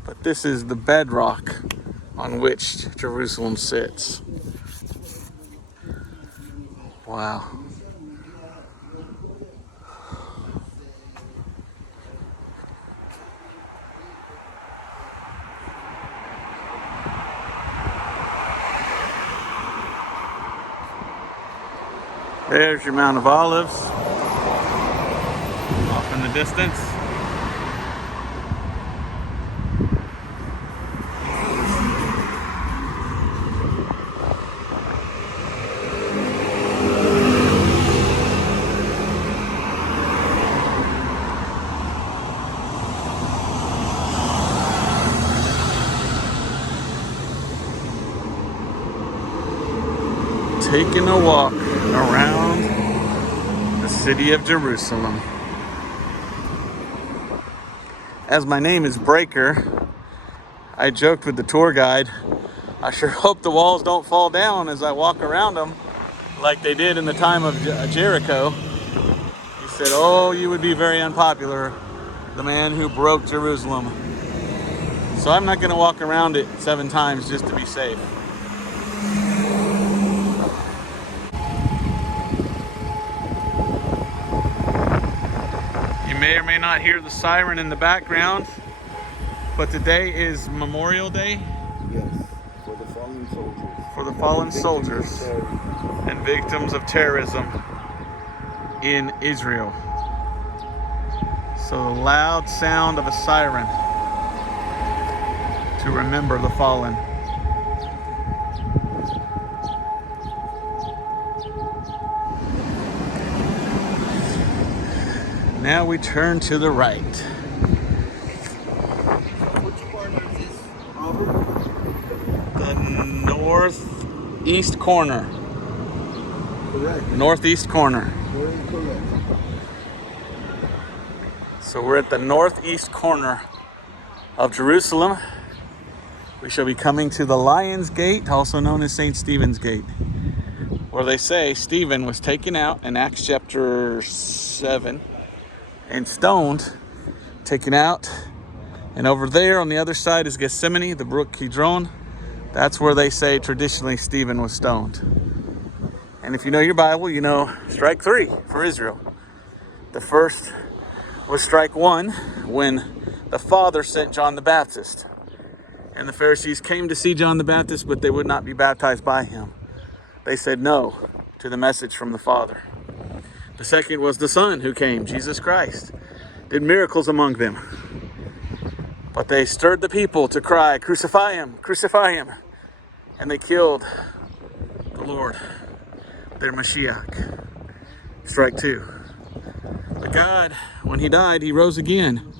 But this is the bedrock on which Jerusalem sits. Wow. There's your Mount of Olives off in the distance. Taking a walk around the city of Jerusalem. As my name is Breaker, I joked with the tour guide, I sure hope the walls don't fall down as I walk around them. like they did in the time of Jericho. He said, oh, you would be very unpopular, the man who broke Jerusalem. So I'm not going to walk around it 7 times just to be safe. You may or may not hear the siren in the background, but today is Memorial Day. Yes, for the fallen soldiers. For the fallen soldiers and victims of terrorism in Israel. So the loud sound of a siren to remember the fallen. Now we turn to the right. Which corner is this, Robert? The northeast corner. Correct. Northeast corner. Very correct. So we're at the northeast corner of Jerusalem. We shall be coming to the Lion's Gate, also known as St. Stephen's Gate, where they say Stephen was taken out in Acts chapter 7 and stoned, taken out. And over there on the other side is Gethsemane, the brook Kidron. That's where they say traditionally Stephen was stoned. And if you know your Bible, you know strike 3 for Israel. The first was strike 1 when the Father sent John the Baptist. And the Pharisees came to see John the Baptist, but they would not be baptized by him. They said no to the message from the Father. The second was the Son who came, Jesus Christ, did miracles among them. But they stirred the people to cry, crucify him, crucify him. And they killed the Lord, their Mashiach. Strike 2. But God, when he died, he rose again.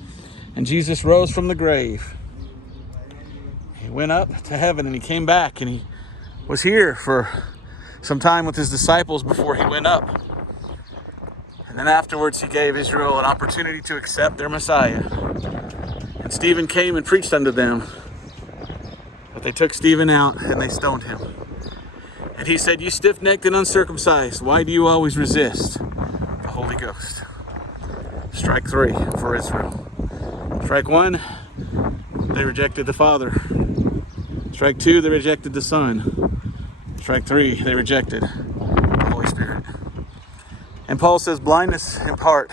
And Jesus rose from the grave. He went up to heaven and he came back and he was here for some time with his disciples before he went up. And then afterwards he gave Israel an opportunity to accept their Messiah. And Stephen came and preached unto them. But they took Stephen out and they stoned him. And he said, you stiff-necked and uncircumcised, why do you always resist the Holy Ghost? Strike 3 for Israel. Strike 1, they rejected the Father. Strike 2, they rejected the Son. Strike 3, they rejected the Holy Spirit. And Paul says blindness in part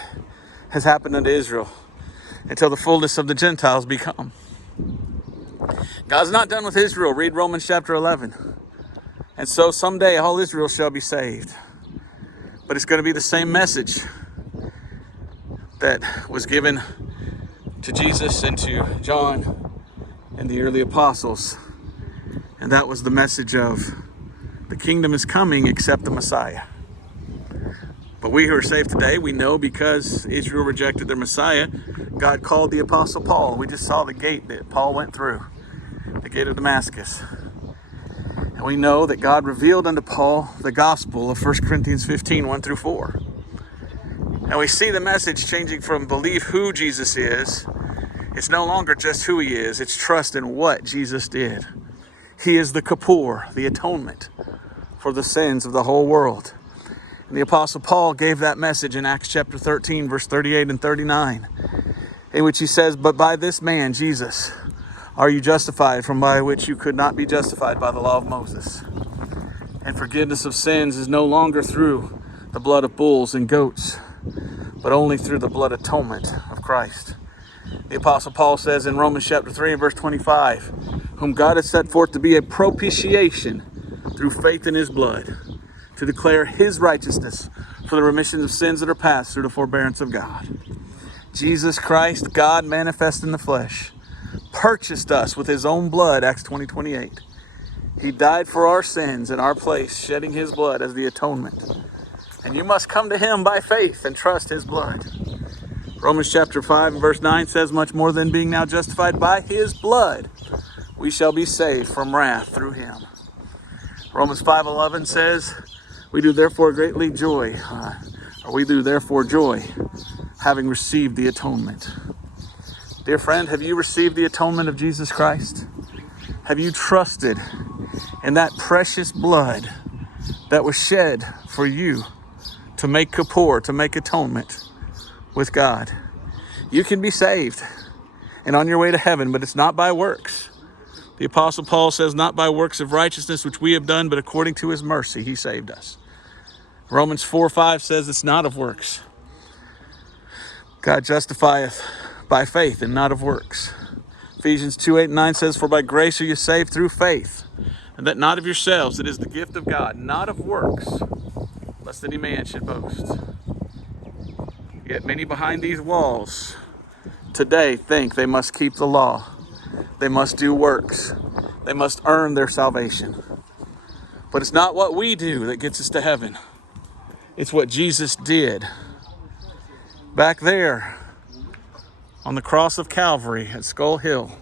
has happened unto Israel until the fullness of the Gentiles be come. God's not done with Israel. Read Romans chapter 11. And so someday all Israel shall be saved. But it's going to be the same message that was given to Jesus and to John and the early apostles. And that was the message of the kingdom is coming except the Messiah. But we who are saved today, we know because Israel rejected their Messiah, God called the Apostle Paul. We just saw the gate that Paul went through, the gate of Damascus. And we know that God revealed unto Paul the gospel of 1 Corinthians 15, 1 through 4. And we see the message changing from believe who Jesus is. It's no longer just who he is. It's trust in what Jesus did. He is the Kippur, the atonement for the sins of the whole world. And the Apostle Paul gave that message in Acts chapter 13, verse 38 and 39, in which he says, but by this man, Jesus, are you justified from by which you could not be justified by the law of Moses. And forgiveness of sins is no longer through the blood of bulls and goats, but only through the blood atonement of Christ. The Apostle Paul says in Romans chapter 3 and verse 25, whom God has set forth to be a propitiation through faith in his blood, to declare his righteousness for the remission of sins that are past through the forbearance of God. Jesus Christ, God manifest in the flesh, purchased us with his own blood, Acts 20:28. He died for our sins in our place, shedding his blood as the atonement. And you must come to him by faith and trust his blood. Romans chapter 5 and verse 9 says, much more than being now justified by his blood, we shall be saved from wrath through him. Romans 5:11 says, we do therefore joy, having received the atonement. Dear friend, have you received the atonement of Jesus Christ? Have you trusted in that precious blood that was shed for you to make kippur, to make atonement with God. You can be saved and on your way to heaven, but it's not by works. The Apostle Paul says, not by works of righteousness which we have done, but according to his mercy he saved us. Romans 4:5 says it's not of works. God justifieth by faith and not of works. Ephesians 2:8-9 says, for by grace are you saved through faith, and that not of yourselves, it is the gift of God, not of works, lest any man should boast. Yet many behind these walls today think they must keep the law. They must do works. They must earn their salvation. But it's not what we do that gets us to heaven. It's what Jesus did. Back there on the cross of Calvary at Skull Hill,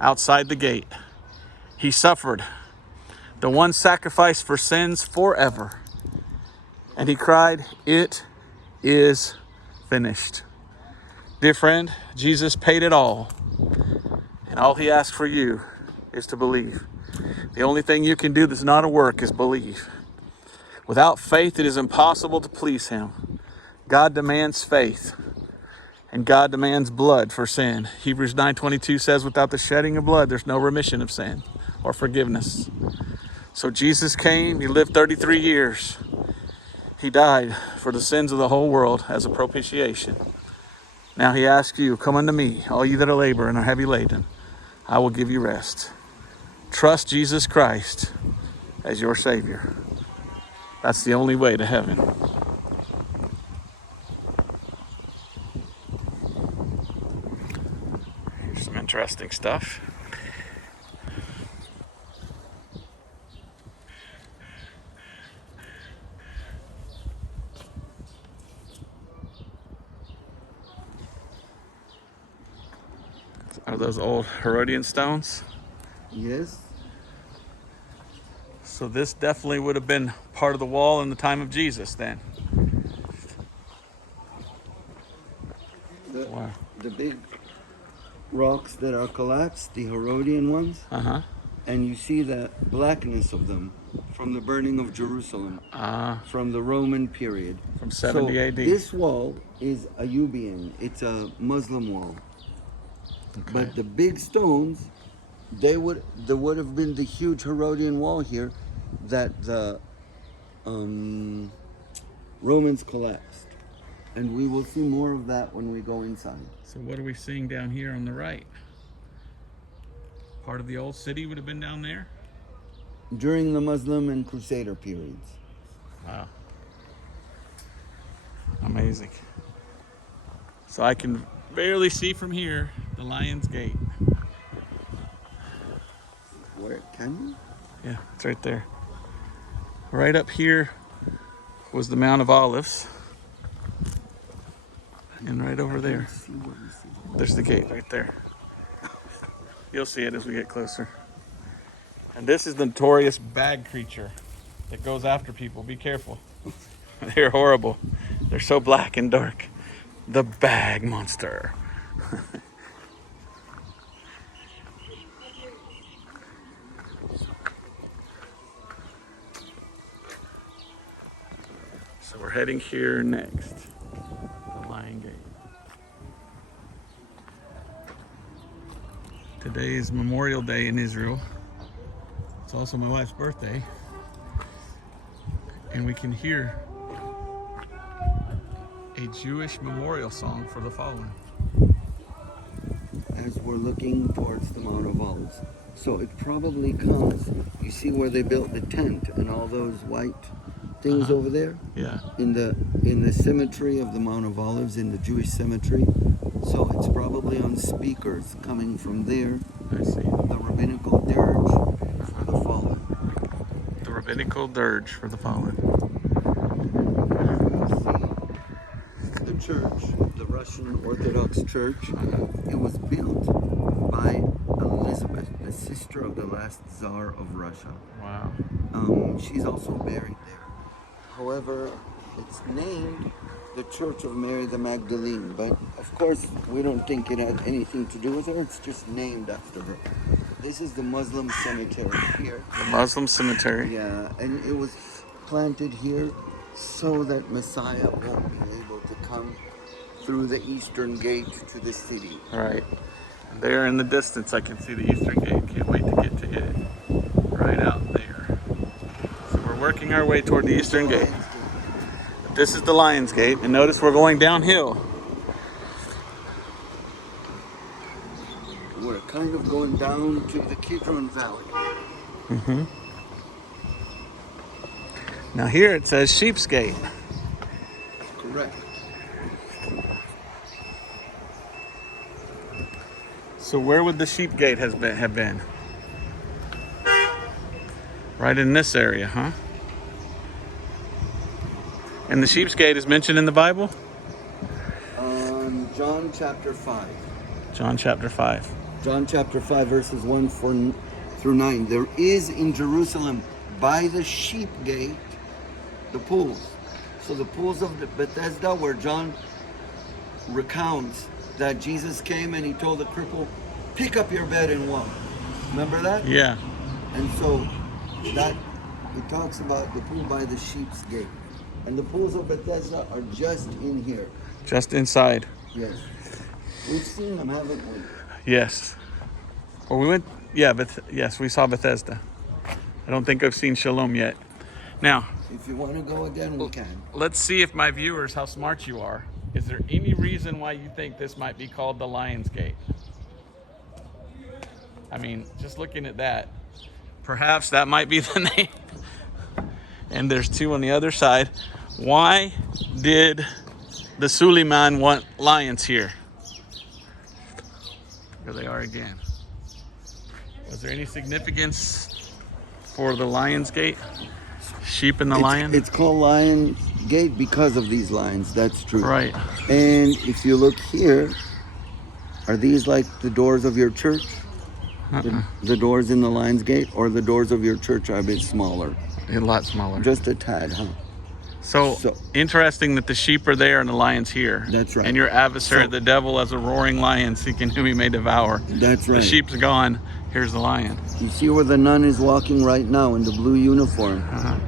outside the gate, he suffered the one sacrifice for sins forever. And he cried, it is finished. Dear friend, Jesus paid it all. And all he asks for you is to believe. The only thing you can do that's not a work is believe. Without faith, it is impossible to please him. God demands faith, and God demands blood for sin. Hebrews 9:22 says, without the shedding of blood, there's no remission of sin or forgiveness. So Jesus came, he lived 33 years. He died for the sins of the whole world as a propitiation. Now he asks you, come unto me, all you that are labor and are heavy laden. I will give you rest. Trust Jesus Christ as your Savior. That's the only way to heaven. Here's some interesting stuff. Are those old Herodian stones? Yes. So this definitely would have been part of the wall in the time of Jesus then. Wow. The big rocks that are collapsed, the Herodian ones, and you see the blackness of them from the burning of Jerusalem, from the Roman period. From 70 so AD. This wall is Ayyubian. It's a Muslim wall. Okay. But the big stones, there would have been the huge Herodian wall here that the Romans collapsed. And we will see more of that when we go inside. So what are we seeing down here on the right? Part of the old city would have been down there? During the Muslim and Crusader periods. Wow. Amazing. So I can barely see from here the Lion's Gate. Where can you? Yeah, it's right there. Right up here was the Mount of Olives. And right over there, there's the gate right there. You'll see it as we get closer. And this is the notorious bag creature that goes after people. Be careful. They're horrible. They're so black and dark. The bag monster. So we're heading here next. The Lion Gate. Today is Memorial Day in Israel. It's also my wife's birthday. And we can hear a Jewish memorial song for the fallen. As we're looking towards the Mount of Olives. So it probably comes, you see where they built the tent and all those white things over there? Yeah. In the cemetery of the Mount of Olives, in the Jewish cemetery. So it's probably on speakers coming from there. I see. The rabbinical dirge for the fallen. The rabbinical dirge for the fallen. The church, the Russian Orthodox Church, it was built by Elizabeth, the sister of the last Tsar of Russia. Wow. She's also buried there. However, it's named the Church of Mary the Magdalene, but of course we don't think it had anything to do with her. It's just named after her. This is the Muslim cemetery here. The Muslim cemetery. Yeah, and it was planted here so that Messiah won't be able to come through the eastern gate to the city. Right. There in the distance, I can see the eastern gate. Can't wait to get to it. Right out there. So we're working our way toward the eastern gate. This is the Lion's Gate, and notice we're going downhill. We're kind of going down to the Kidron Valley. Mm-hmm. Now here it says Sheep's Gate. Correct. So where would the Sheep Gate have been? Right in this area, huh? And the Sheep's Gate is mentioned in the Bible? John chapter 5. John chapter 5. John chapter 5 verses 1 through 9. There is in Jerusalem by the sheep gate the pools. So the pools of Bethesda, where John recounts that Jesus came and he told the cripple, pick up your bed and walk. Remember that? Yeah. And so that it talks about the pool by the sheep's gate. And the pools of Bethesda are just in here. Just inside. Yes. We've seen them, haven't we? Yes. Well, we went, yeah, but yes, we saw Bethesda. I don't think I've seen Shalom yet. Now, if you want to go again, we can. Let's see if my viewers, how smart you are. Is there any reason why you think this might be called the Lion's Gate? I mean, just looking at that, perhaps that might be the name. And there's two on the other side. Why did the Suleiman want lions here? Here they are again. Was there any significance for the Lion's Gate? Sheep and the lion? It's called Lion's Gate because of these lions. That's true. Right. And if you look here, are these like the doors of your church? The doors in the Lion's Gate, or the doors of your church are a bit smaller? A lot smaller. Just a tad, huh? So interesting that the sheep are there and the lion's here. That's right. And your adversary, the devil, as a roaring lion seeking whom he may devour. That's right. The sheep's gone. Here's the lion. You see where the nun is walking right now in the blue uniform?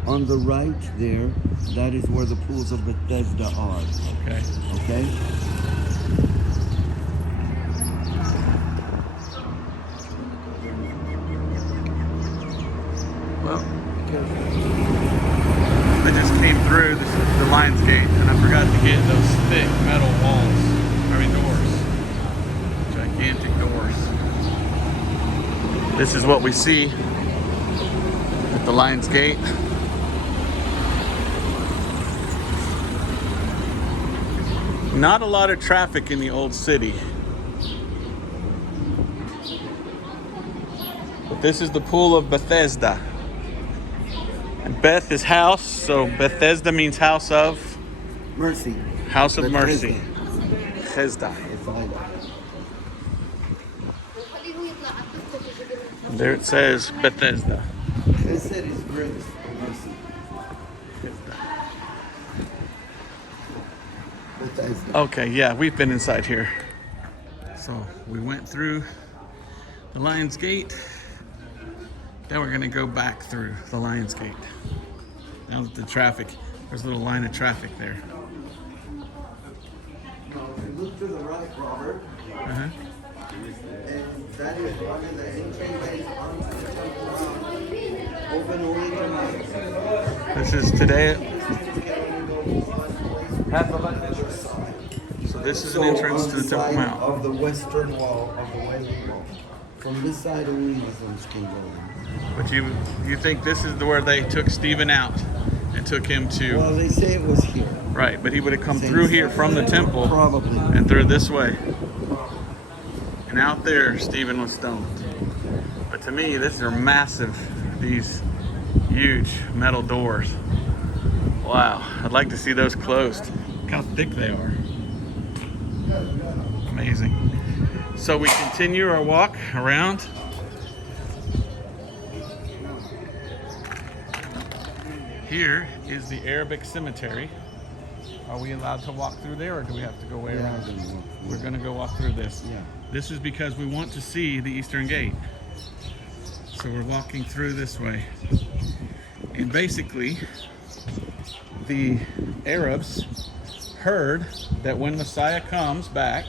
On the right there, that is where the pools of Bethesda are. Okay. Okay? Well, I just came through the Lion's Gate and I forgot to get those thick metal walls. Doors. Gigantic doors. This is what we see at the Lion's Gate. Not a lot of traffic in the old city. But this is the pool of Bethesda. And Beth is house, so Bethesda means house of mercy. House of Bethesda. mercy. Bethesda. And there it says Bethesda. They said it's grace, mercy. Bethesda. Okay, yeah, we've been inside here. So we went through the Lion's Gate. Then we're gonna go back through the Lion's Gate. Now that the traffic, there's a little line of traffic there. Now, if you look to the right, Robert, and that is one of the entryways onto the temple. Open only tonight. This is today. So this is an entrance to the Temple Mount. Of the western wall of the Wailing Wall. From this side only Muslims can go in. But you think this is where they took Stephen out and took him to? Well, they say it was here. Right, but he would have come through here from the temple. Probably. And through this way. And out there, Stephen was stoned. But to me, these are massive, these huge metal doors. Wow, I'd like to see those closed. Look how thick they are. Amazing. So we continue our walk around. Here is the Arabic cemetery. Are we allowed to walk through there, or do we have to go way around? We're going to go walk through this. Yeah. This is because we want to see the Eastern Gate. So we're walking through this way. And basically, the Arabs heard that when Messiah comes back,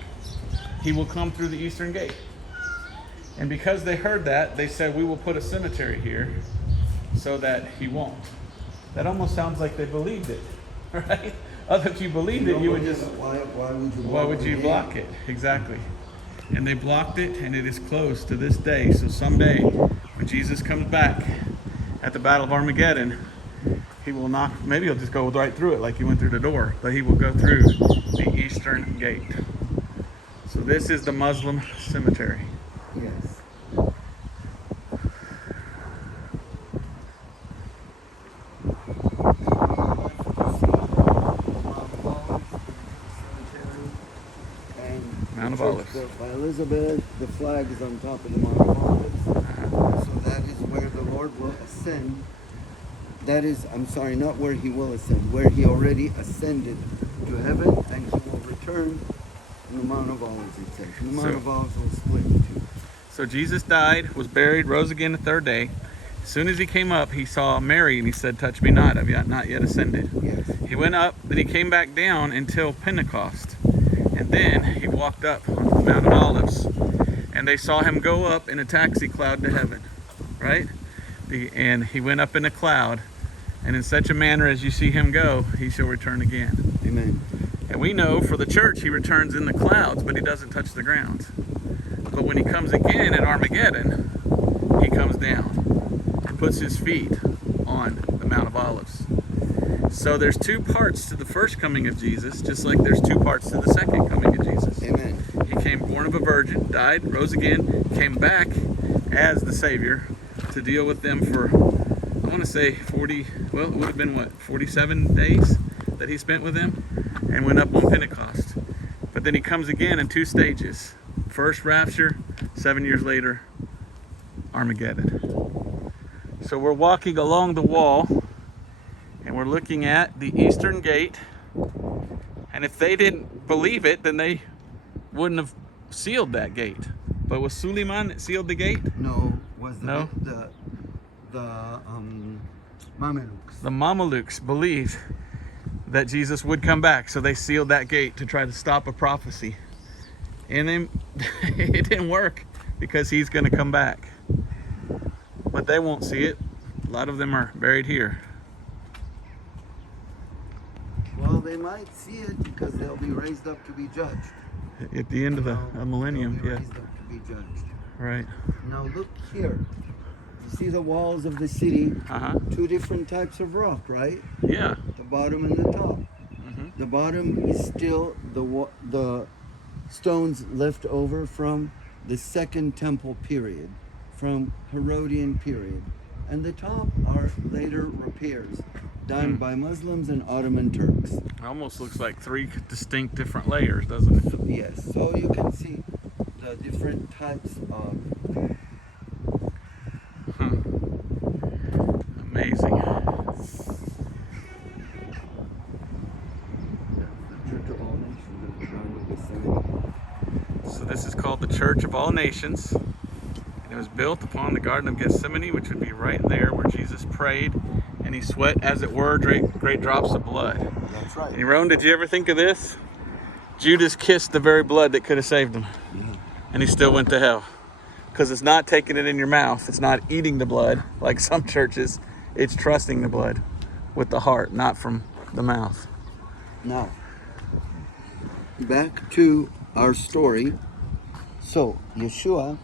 he will come through the eastern gate. And because they heard that, they said, we will put a cemetery here so that he won't. That almost sounds like they believed it, right? If you believed it, you would just... Why would you block it? Exactly. And they blocked it, and it is closed to this day. So someday, when Jesus comes back at the Battle of Armageddon, he will knock, maybe he'll just go right through it like he went through the door, but he will go through the eastern gate. So this is the Muslim cemetery. Yes. Mount of Olives. By Elizabeth, the flag is on top of the Mount of Olives. So that is where the Lord will ascend. That is, I'm sorry, not where he will ascend, where he already ascended to heaven, and he will return in the Mount of Olives, it says. The Mount of Olives will split in two. So Jesus died, was buried, rose again the third day. As soon as he came up, he saw Mary, and he said, touch me not, I've not yet ascended. Yes. He went up, then he came back down until Pentecost. And then he walked up on the Mount of Olives, and they saw him go up in a taxi cloud to heaven, right? And he went up in a cloud, and in such a manner as you see him go, he shall return again. Amen. And we know for the church, he returns in the clouds, but he doesn't touch the ground. But when he comes again at Armageddon, he comes down and puts his feet on the Mount of Olives. So there's two parts to the first coming of Jesus, just like there's two parts to the second coming of Jesus. Amen. He came born of a virgin, died, rose again, came back as the Savior to deal with them for, I want to say 40, well, it would have been what, 47 days that he spent with them, and went up on Pentecost. But then he comes again in two stages. First rapture, 7 years later, Armageddon. So we're walking along the wall, and we're looking at the eastern gate, and if they didn't believe it, then they wouldn't have sealed that gate. But was Suleiman that sealed the gate? No, was the No? the Mamelukes. The Mamelukes believed that Jesus would come back, so they sealed that gate to try to stop a prophecy. And then it didn't work because he's going to come back. But they won't see it. A lot of them are buried here. Well, they might see it because they'll be raised up to be judged. At the end of the millennium, They'll be yeah. raised up to be judged. Right. Now look here. You see the walls of the city? Uh-huh. Two different types of rock, right? Yeah. The bottom and the top. Mm-hmm. The bottom is still the stones left over from the Second Temple period, from Herodian period. And the top are later repairs done by Muslims and Ottoman Turks. It almost looks like three distinct different layers, doesn't it? Yes, so you can see the different types of... Amazing. So this is called the Church of All Nations. And it was built upon the Garden of Gethsemane, which would be right there where Jesus prayed. And he sweat, as it were, great drops of blood. That's right. And Ron, did you ever think of this? Judas kissed the very blood that could have saved him. Yeah. And he still went to hell. Because it's not taking it in your mouth. It's not eating the blood like some churches. It's trusting the blood with the heart, not from the mouth. Now, back to our story. So, Yeshua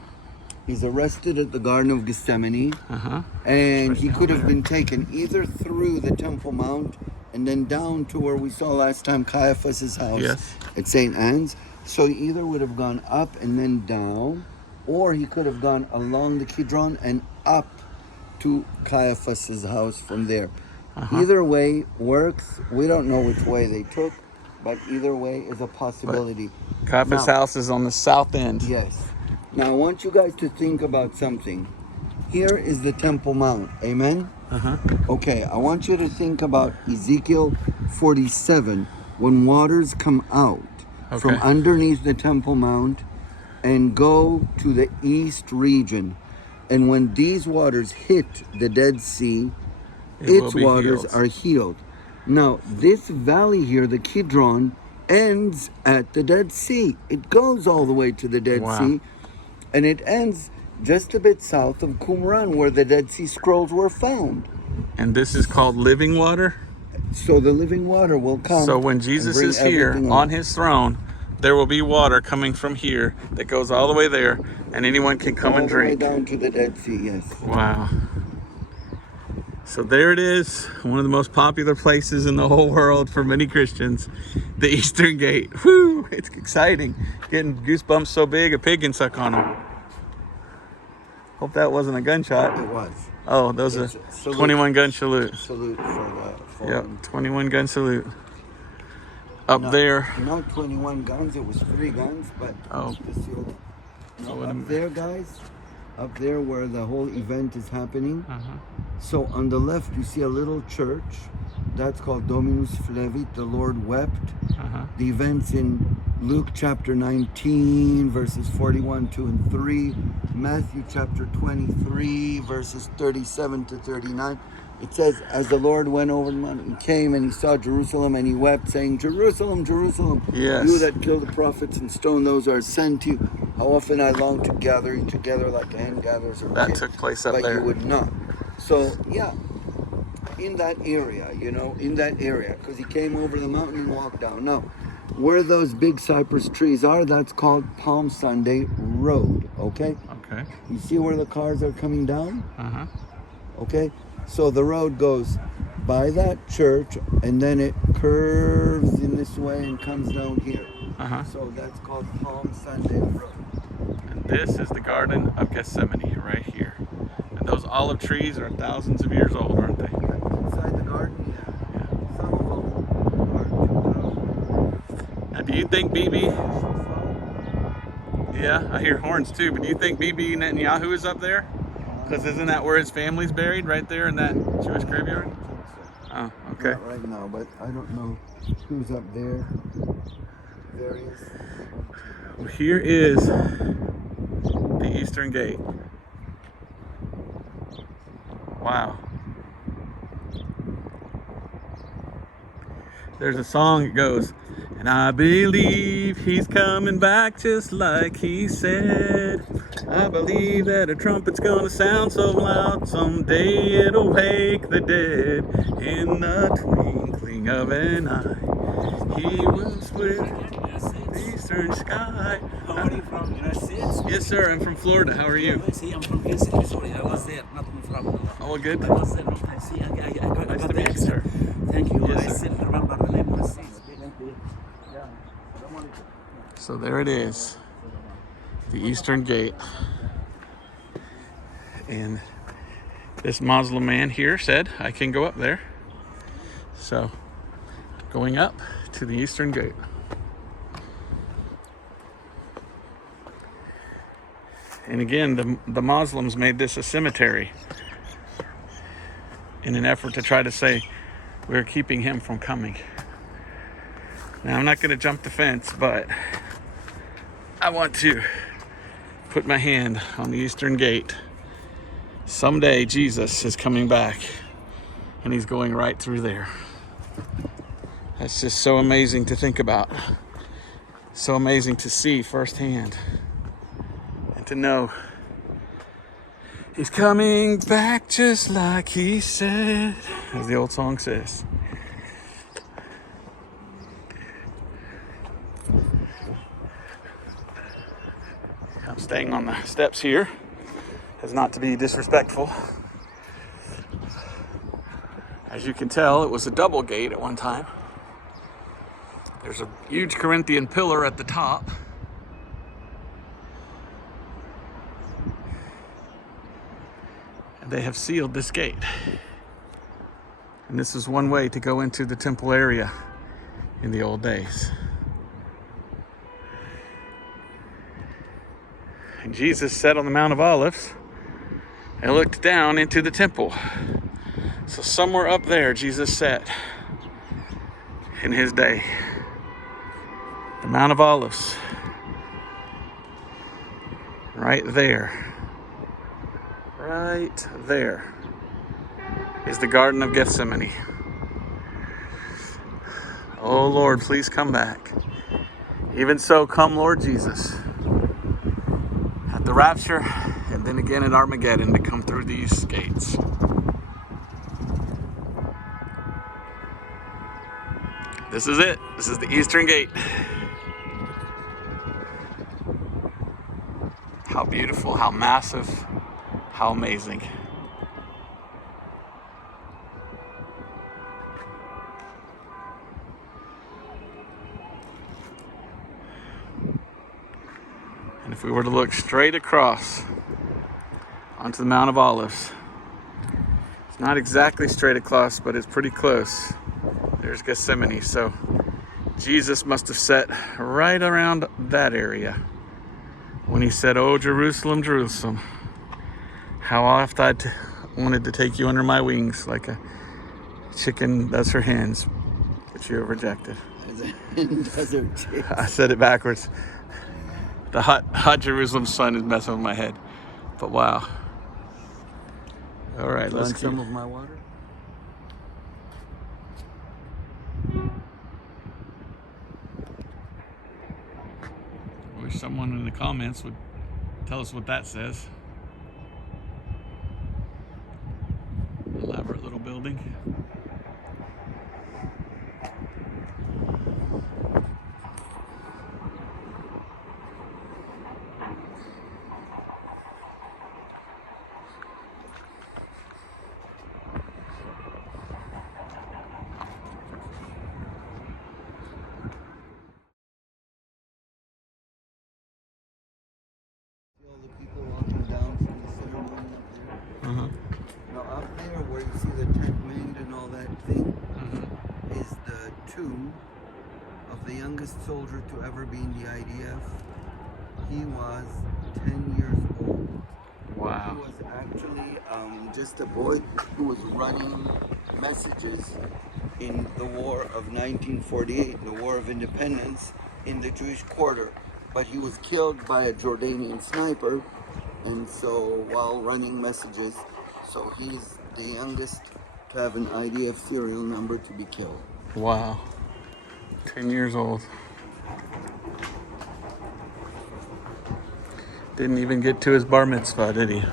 is arrested at the Garden of Gethsemane. Uh-huh. And he could have been taken either through the Temple Mount and then down to where we saw last time Caiaphas' house. Yes. At St. Anne's. So he either would have gone up and then down, or he could have gone along the Kidron and up to Caiaphas' house from there. Uh-huh. Either way works. We don't know which way they took, but either way is a possibility. Caiaphas' house is on the south end. Yes. Now I want you guys to think about something. Here is the Temple Mount. Amen? Uh-huh. Okay, I want you to think about Ezekiel 47, when waters come out from underneath the Temple Mount and go to the east region. And when these waters hit the Dead Sea, its waters are healed. Now, this valley here, the Kidron, ends at the Dead Sea. It goes all the way to the Dead Wow. Sea, and it ends just a bit south of Qumran, where the Dead Sea Scrolls were found. And this is called living water. So the living water will come. So when and Jesus bring is here everything on up. his throne, there will be water coming from here that goes all the way there, and anyone can come all and the way drink. down to the Dead Sea, yes. Wow. So there it is, one of the most popular places in the whole world for many Christians, the Eastern Gate. Whew, it's exciting. Getting goosebumps so big a pig can suck on them. Hope that wasn't a gunshot. It was. Oh, those are Salute. 21 gun salute. Salute for the Yep, fallen. 21 gun salute. Up No, there. Not 21 guns, it was 3 guns, but Oh. just your, no, what am- up there, guys, up there where the whole event is happening. Uh-huh. So on the left, you see a little church. That's called Dominus Flevit, the Lord wept. Uh-huh. The events in Luke chapter 19, verses 41, 2 and 3. Matthew chapter 23, verses 37 to 39. It says, as the Lord went over the mountain, he came and he saw Jerusalem and he wept, saying, Jerusalem, Jerusalem, Yes. you that kill the prophets and stone those who are sent to you. How often I long to gather you together like a hen gathers her That chick, took place up but there. you would not. So, yeah, in that area, because he came over the mountain and walked down. Now, where those big cypress trees are, that's called Palm Sunday Road, okay? Okay. You see where the cars are coming down? Uh-huh. Okay, so the road goes by that church and then it curves in this way and comes down here. Uh-huh. So that's called Palm Sunday Road. And this is the Garden of Gethsemane right here. And those olive trees are thousands of years old, aren't they? Inside the garden, yeah. Yeah. Some of them are 2,000. Now, do you think Bibi? Yeah, I hear horns too. But do you think Bibi Netanyahu is up there? Because isn't that where his family's buried, right there in that Jewish graveyard? Oh, okay. Not right now, but I don't know who's up there. Various. Well, here is the Eastern Gate. Wow. There's a song that goes, and I believe he's coming back just like he said. I believe that a trumpet's gonna sound so loud, someday it'll wake the dead. In the twinkling of an eye, he will split the eastern sky. How are you from United States? Yes, sir, I'm from Florida. How are you? See, I'm from Kansas City. Sorry, I was there, not from. All good? I was there. No, I see. I got Nice to the meet you, accent. sir. Thank you. Yes, I sir. still remember the name of the city. So there it is, the Eastern Gate. And this Muslim man here said I can go up there. So going up to the Eastern Gate. And again, the Muslims made this a cemetery in an effort to try to say we're keeping him from coming. Now, I'm not going to jump the fence, but I want to put my hand on the Eastern Gate. Someday Jesus is coming back and he's going right through there. That's just so amazing to think about. So amazing to see firsthand and to know he's coming back just like he said, as the old song says. I'm staying on the steps here as not to be disrespectful. As you can tell, it was a double gate at one time. There's a huge Corinthian pillar at the top. And they have sealed this gate. And this is one way to go into the temple area in the old days. And Jesus sat on the Mount of Olives and looked down into the temple. So somewhere up there, Jesus sat in his day. The Mount of Olives. Right there. Right there is the Garden of Gethsemane. Oh Lord, please come back. Even so, come Lord Jesus. At the rapture, and then again at Armageddon to come through these gates. This is it. This is the Eastern Gate. How beautiful, how massive, how amazing. And if we were to look straight across onto the Mount of Olives, it's not exactly straight across, but it's pretty close. There's Gethsemane, so Jesus must have sat right around that area when he said, "Oh, Jerusalem, Jerusalem, how oft I wanted to take you under my wings like a chicken does her hens, but you have rejected." I said it backwards. The hot Jerusalem sun is messing with my head. But wow. All right, let's Want some of my water? I wish someone in the comments would tell us what that says. Elaborate little building. All the people walking down from the ceremony up there. Uh-huh. Now up there where you see the tent made and all that thing is the tomb of the youngest soldier to ever be in the IDF. He was 10 years old. Wow. He was actually just a boy who was running messages in the War of 1948, the War of Independence in the Jewish quarter. But he was killed by a Jordanian sniper, and so while running messages, so he's the youngest to have an IDF serial number to be killed. Wow. 10 years old. Didn't even get to his bar mitzvah, did he?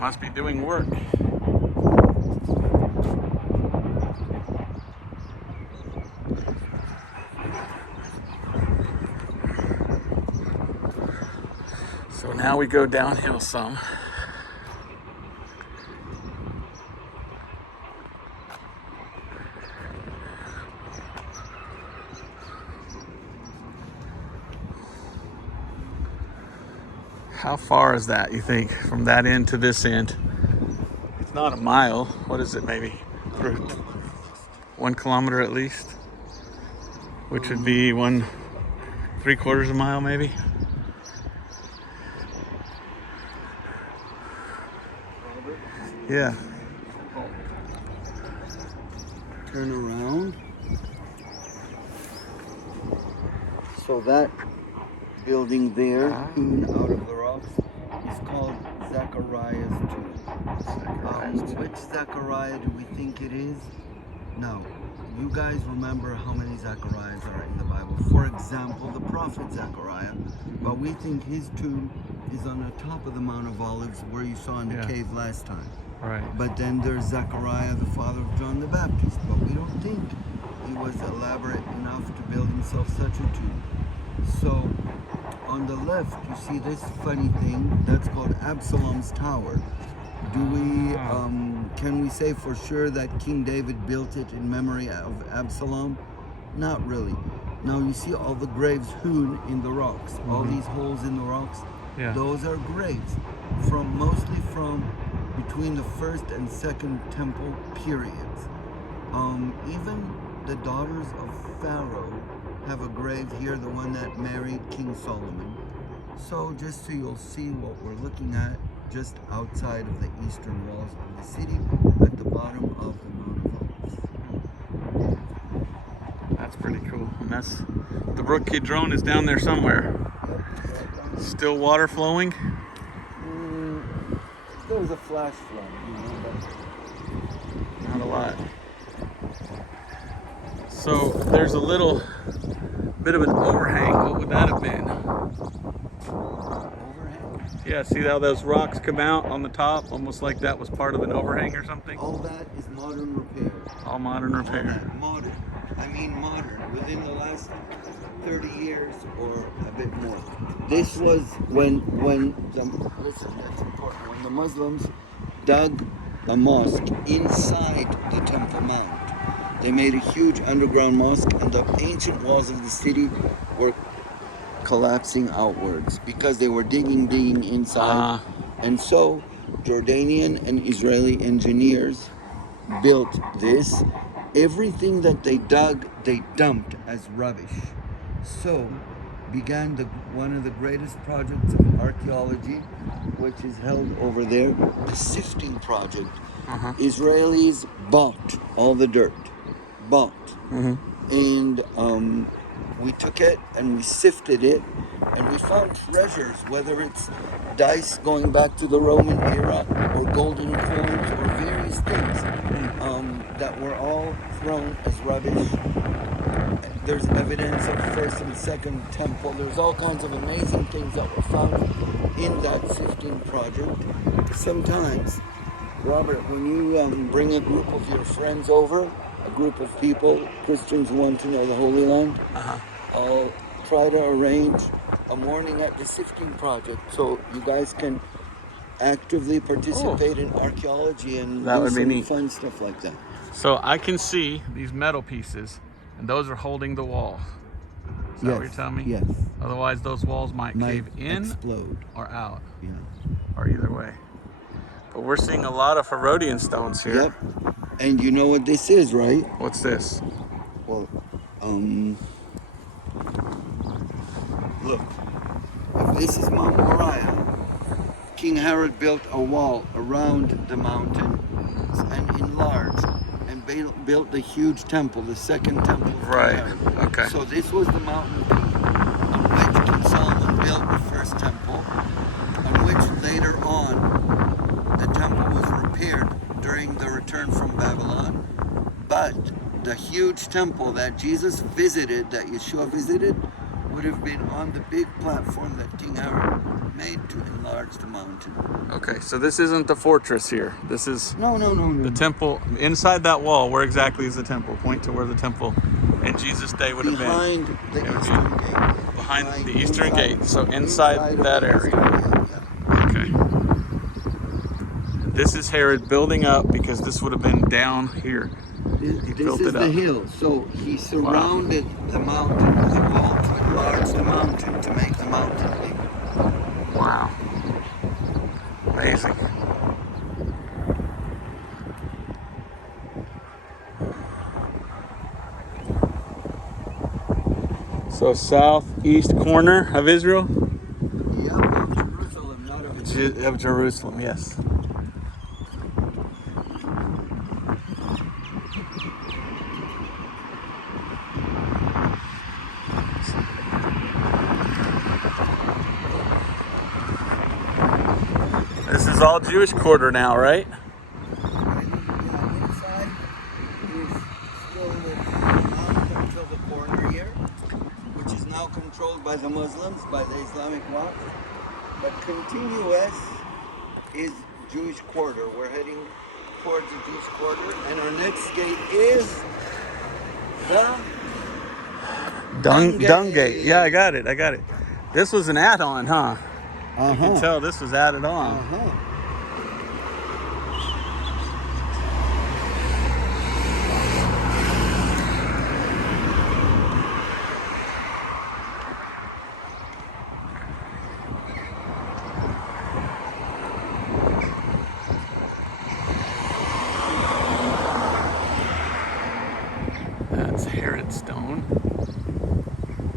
Must be doing work. So now we go downhill some. How far is that, you think, from that end to this end? It's not a mile. What is it, maybe? 1 kilometer at least? Which would be 1.75 of a mile, maybe? Yeah. Turn around. So that building there, hewn out of the rocks, is called Zechariah's tomb. Which Zechariah do we think it is? No. You guys remember how many Zechariahs are in the Bible. For example, the prophet Zechariah, but we think his tomb is on the top of the Mount of Olives where you saw in the cave last time. Right. But then there's Zechariah, the father of John the Baptist, but we don't think he was elaborate enough to build himself such a tomb. So on the left, you see this funny thing that's called Absalom's Tower. Do we, can we say for sure that King David built it in memory of Absalom? Not really. Now you see all the graves hewn in the rocks, all these holes in the rocks. Yeah. Those are graves mostly from between the first and second temple periods. Even the daughters of Pharaoh have a grave here, the one that married King Solomon. So just so you'll see what we're looking at, just outside of the eastern walls of the city, at the bottom of the Mount of Olives. That's pretty cool. And that's the Brook Kidron is down there somewhere. Still water flowing. There was a flash flood, but Not a lot. So there's a little bit of an overhang. What would that have been? overhang. Yeah, see how those rocks come out on the top, almost like that was part of an overhang or something? All that is modern repair. All modern All repair. that modern. I mean modern. Within the last 30 years or a bit more. This was when the listen, that's important. When the Muslims dug a mosque inside the Temple Mount. They made a huge underground mosque, and the ancient walls of the city were collapsing outwards because they were digging inside. And so Jordanian and Israeli engineers built this. Everything that they dug, they dumped as rubbish. So began one of the greatest projects of archaeology, which is held over there, the sifting project. Israelis bought all the dirt, and we took it and we sifted it, and we found treasures, whether it's dice going back to the Roman era, or golden coins, or various things that were all thrown as rubbish. There's evidence of first and second temple. There's all kinds of amazing things that were found in that sifting project. Sometimes, Robert, when you bring a group of your friends over, a group of people, Christians who want to know the Holy Land, I'll try to arrange a morning at the sifting project so you guys can actively participate in archaeology and That do would be some neat. fun stuff like that. So I can see these metal pieces, and those are holding the wall. Is that what you're telling me? Yes. Otherwise, those walls might cave in explode. or out, Yeah. or either way. But we're seeing a lot of Herodian stones here. Yep. And you know what this is, right? What's this? Well, look. If this is Mount Moriah, King Herod built a wall around the mountain and enlarged and built the huge temple, the second temple of King Herod. Okay. So this was the mountain on which King Solomon built the first temple, on which later on the temple was repaired during the return from Babylon. But the huge temple that Jesus visited, that Yeshua visited, would have been on the big platform that King Herod made to enlarge the mountain. Okay, so this isn't the fortress here. This is No. the temple. Inside that wall, where exactly is the temple? Point to where the temple in Jesus' day would have been. Behind the It would be eastern gate. behind the eastern Inside- gate. So inside of that the area. eastern gate, yeah. Okay. This is Herod building up because this would have been down here. He This built is it the up. hill. So he surrounded the mountain with a wall to enlarge the mountain, to make the mountain bigger. Wow. Amazing. So southeast corner of Israel? Yeah, of Jerusalem, not of Israel. Of Jerusalem, yes. This is all Jewish quarter now, right? Inside is still the mountain until the corner here, which is now controlled by the Muslims, by the Islamic Watch. But continuous is Jewish quarter. We're heading towards the Jewish quarter, and our next gate is the Dung gate. Yeah, I got it. This was an add-on, huh? You can Uh-huh. tell this was added on. Uh-huh. That's that stone.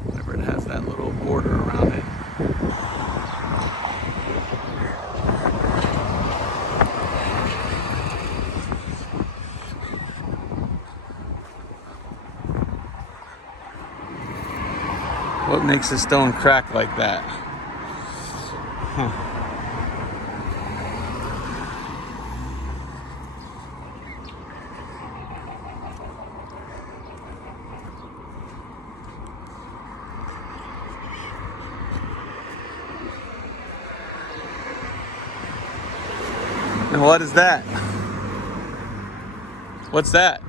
Whenever it has that little border around it. What makes a stone crack like that? Huh. And what is that? What's that?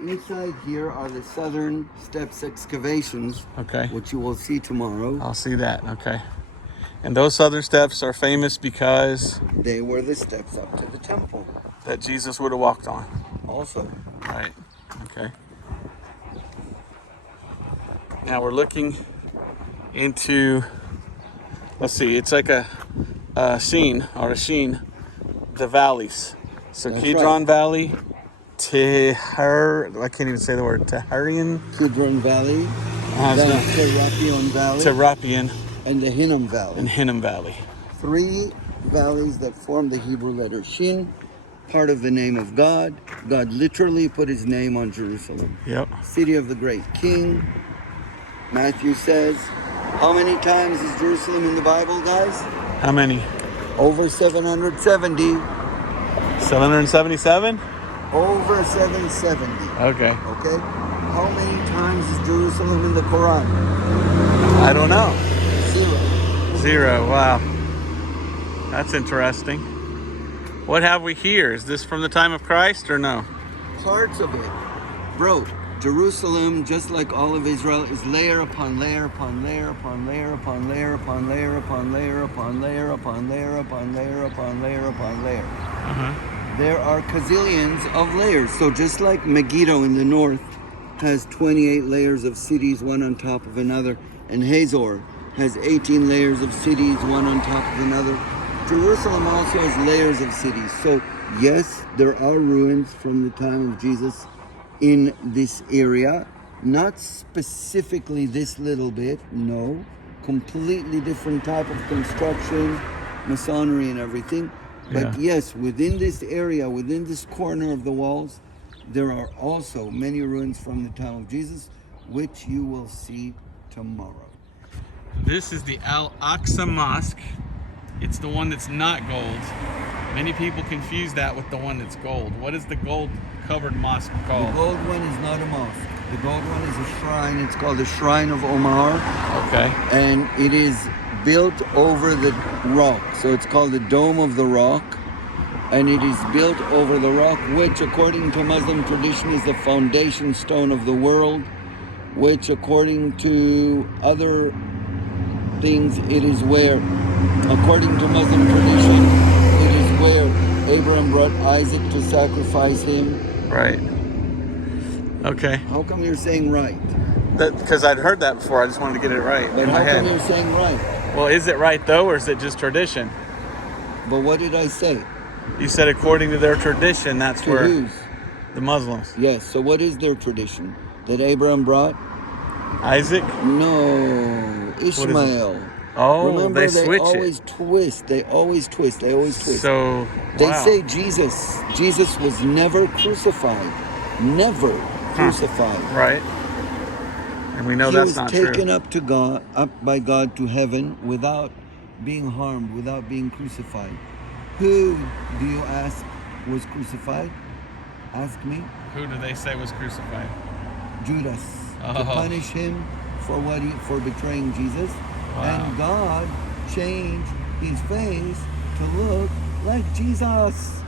Inside here are the southern steps excavations, Okay. which you will see tomorrow. I'll see that. Okay. And those southern steps are famous because They were the steps up to the temple. that Jesus would have walked on. Also, Right. Okay. Now we're looking into, let's see, it's like a sheen, the valleys. So That's Kidron right. Valley, I can't even say the word, Taharian, Kidron Valley, the Serapion Valley, Serapian, and the Hinnom Valley. and Hinnom Valley. 3 valleys that form the Hebrew letter Shin, part of the name of God. God literally put his name on Jerusalem. Yep. City of the great king. Matthew says, how many times is Jerusalem in the Bible, guys? How many? Over 770. 777? Over 770. Okay. Okay? How many times is Jerusalem in the Quran? I don't know. 0. 0. Wow. That's interesting. What have we here? Is this from the time of Christ or no? Parts of it. Bro, Jerusalem, just like all of Israel, is layer upon layer upon layer upon layer upon layer upon layer upon layer upon layer upon layer upon layer upon layer upon layer. There are gazillions of layers. So just like Megiddo in the north has 28 layers of cities, one on top of another, and Hazor has 18 layers of cities, one on top of another, Jerusalem also has layers of cities. So yes, there are ruins from the time of Jesus in this area. Not specifically this little bit, no. Completely different type of construction, masonry and everything. But Yeah. yes, within this area, within this corner of the walls, there are also many ruins from the time of Jesus, which you will see tomorrow. This is the Al-Aqsa Mosque. It's the one that's not gold. Many people confuse that with the one that's gold. What is the gold-covered mosque The called? gold one is not a mosque. The gold one is a shrine. It's called the Shrine of Omar. Okay. And it is built over the rock. So it's called the Dome of the Rock. And it is built over the rock, which according to Muslim tradition is the foundation stone of the world, which according to other things, it is where, according to Muslim tradition, it is where Abraham brought Isaac to sacrifice him. Right. Okay. How come you're saying right? Because I'd heard that before. I just wanted to get it right But in my how come head. you're saying right? Well, is it right though, or is it just tradition? But what did I say? You said according to their tradition, that's To where whose? the Muslims. Yes, so what is their tradition? That Abraham brought? Isaac? No, Ishmael. Oh, Remember, they they switch always it. twist. They always twist. They always twist. So, They wow. say Jesus was never crucified. Never crucified. Right. And we know He that's was not taken true. up to God, up by God to heaven without being harmed, without being crucified. Who do you ask was crucified? Ask me. Who do they say was crucified? Judas, to Oh. punish him for betraying Jesus. Wow. And God changed his face to look like Jesus.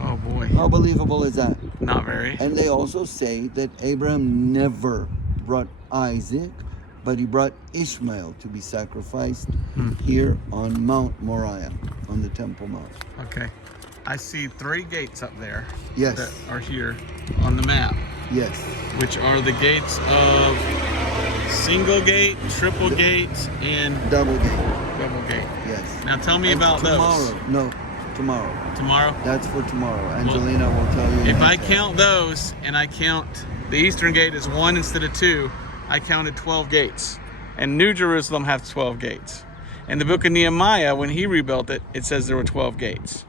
Oh boy. How believable is that? Not very. And they also say that Abraham never brought Isaac, but he brought Ishmael to be sacrificed here on Mount Moriah, on the Temple Mount. Okay. I see 3 gates up there Yes. that are here on the map, Yes. which are the gates of single gate, triple gate, and Double gate. double gate. Yes. Now tell me And about tomorrow. those. No, tomorrow. Tomorrow? That's for tomorrow. Angelina will tell you. If I next. count those and I count The eastern gate is 1 instead of 2. I counted 12 gates. And New Jerusalem has 12 gates. In the book of Nehemiah, when he rebuilt it, it says there were 12 gates.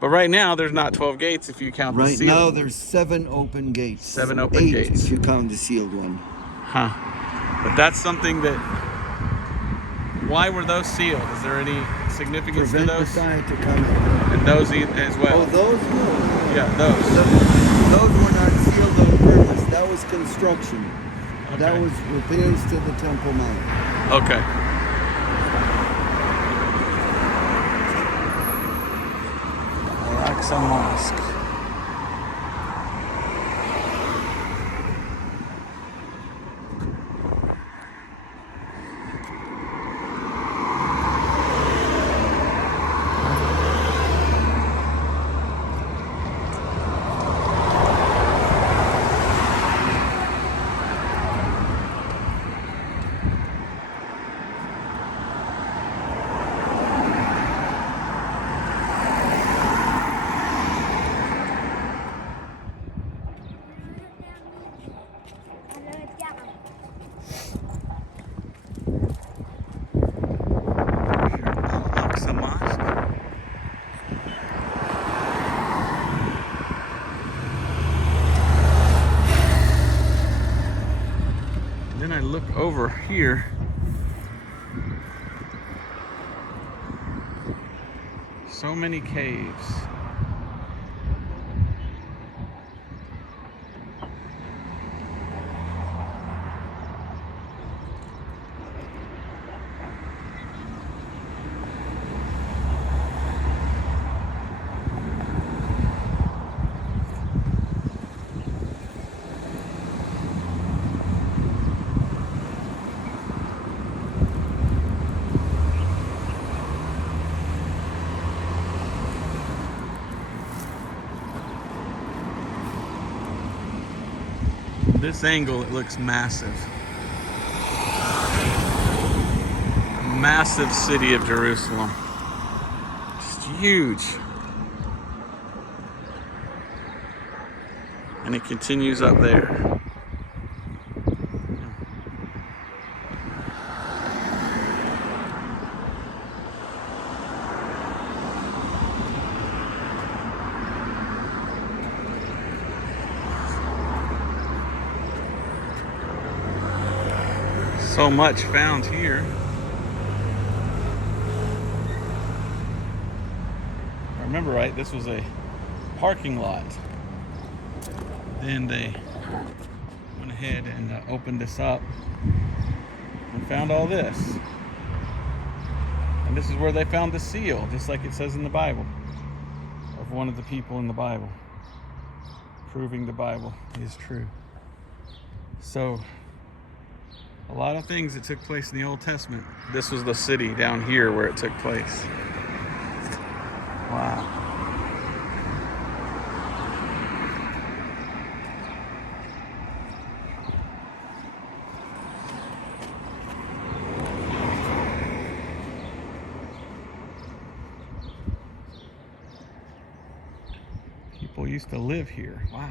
But right now, there's not 12 gates if you count the Right seal. now, there's 7 open gates. 7 open 8 gates. if you count the sealed one. Huh. But that's something that... Why were those sealed? Is there any significance Prevent to those? Messiah to come in. And those as well? Oh, those were. Yeah, those. Those were not sealed on purpose. That was construction. That Okay. was repairs to the Temple Mount. Okay. Al-Aqsa Mosque. Al-Aqsa Mosque. Then I look over here. So many caves. This angle, it looks massive. Massive city of Jerusalem. Just huge. And it continues up there. So much found here. If I remember right, this was a parking lot. Then they went ahead and opened this up and found all this. And this is where they found the seal, just like it says in the Bible, of one of the people in the Bible, proving the Bible is true. So, a lot of things that took place in the Old Testament. This was the city down here where it took place. Wow. People used to live here. Wow.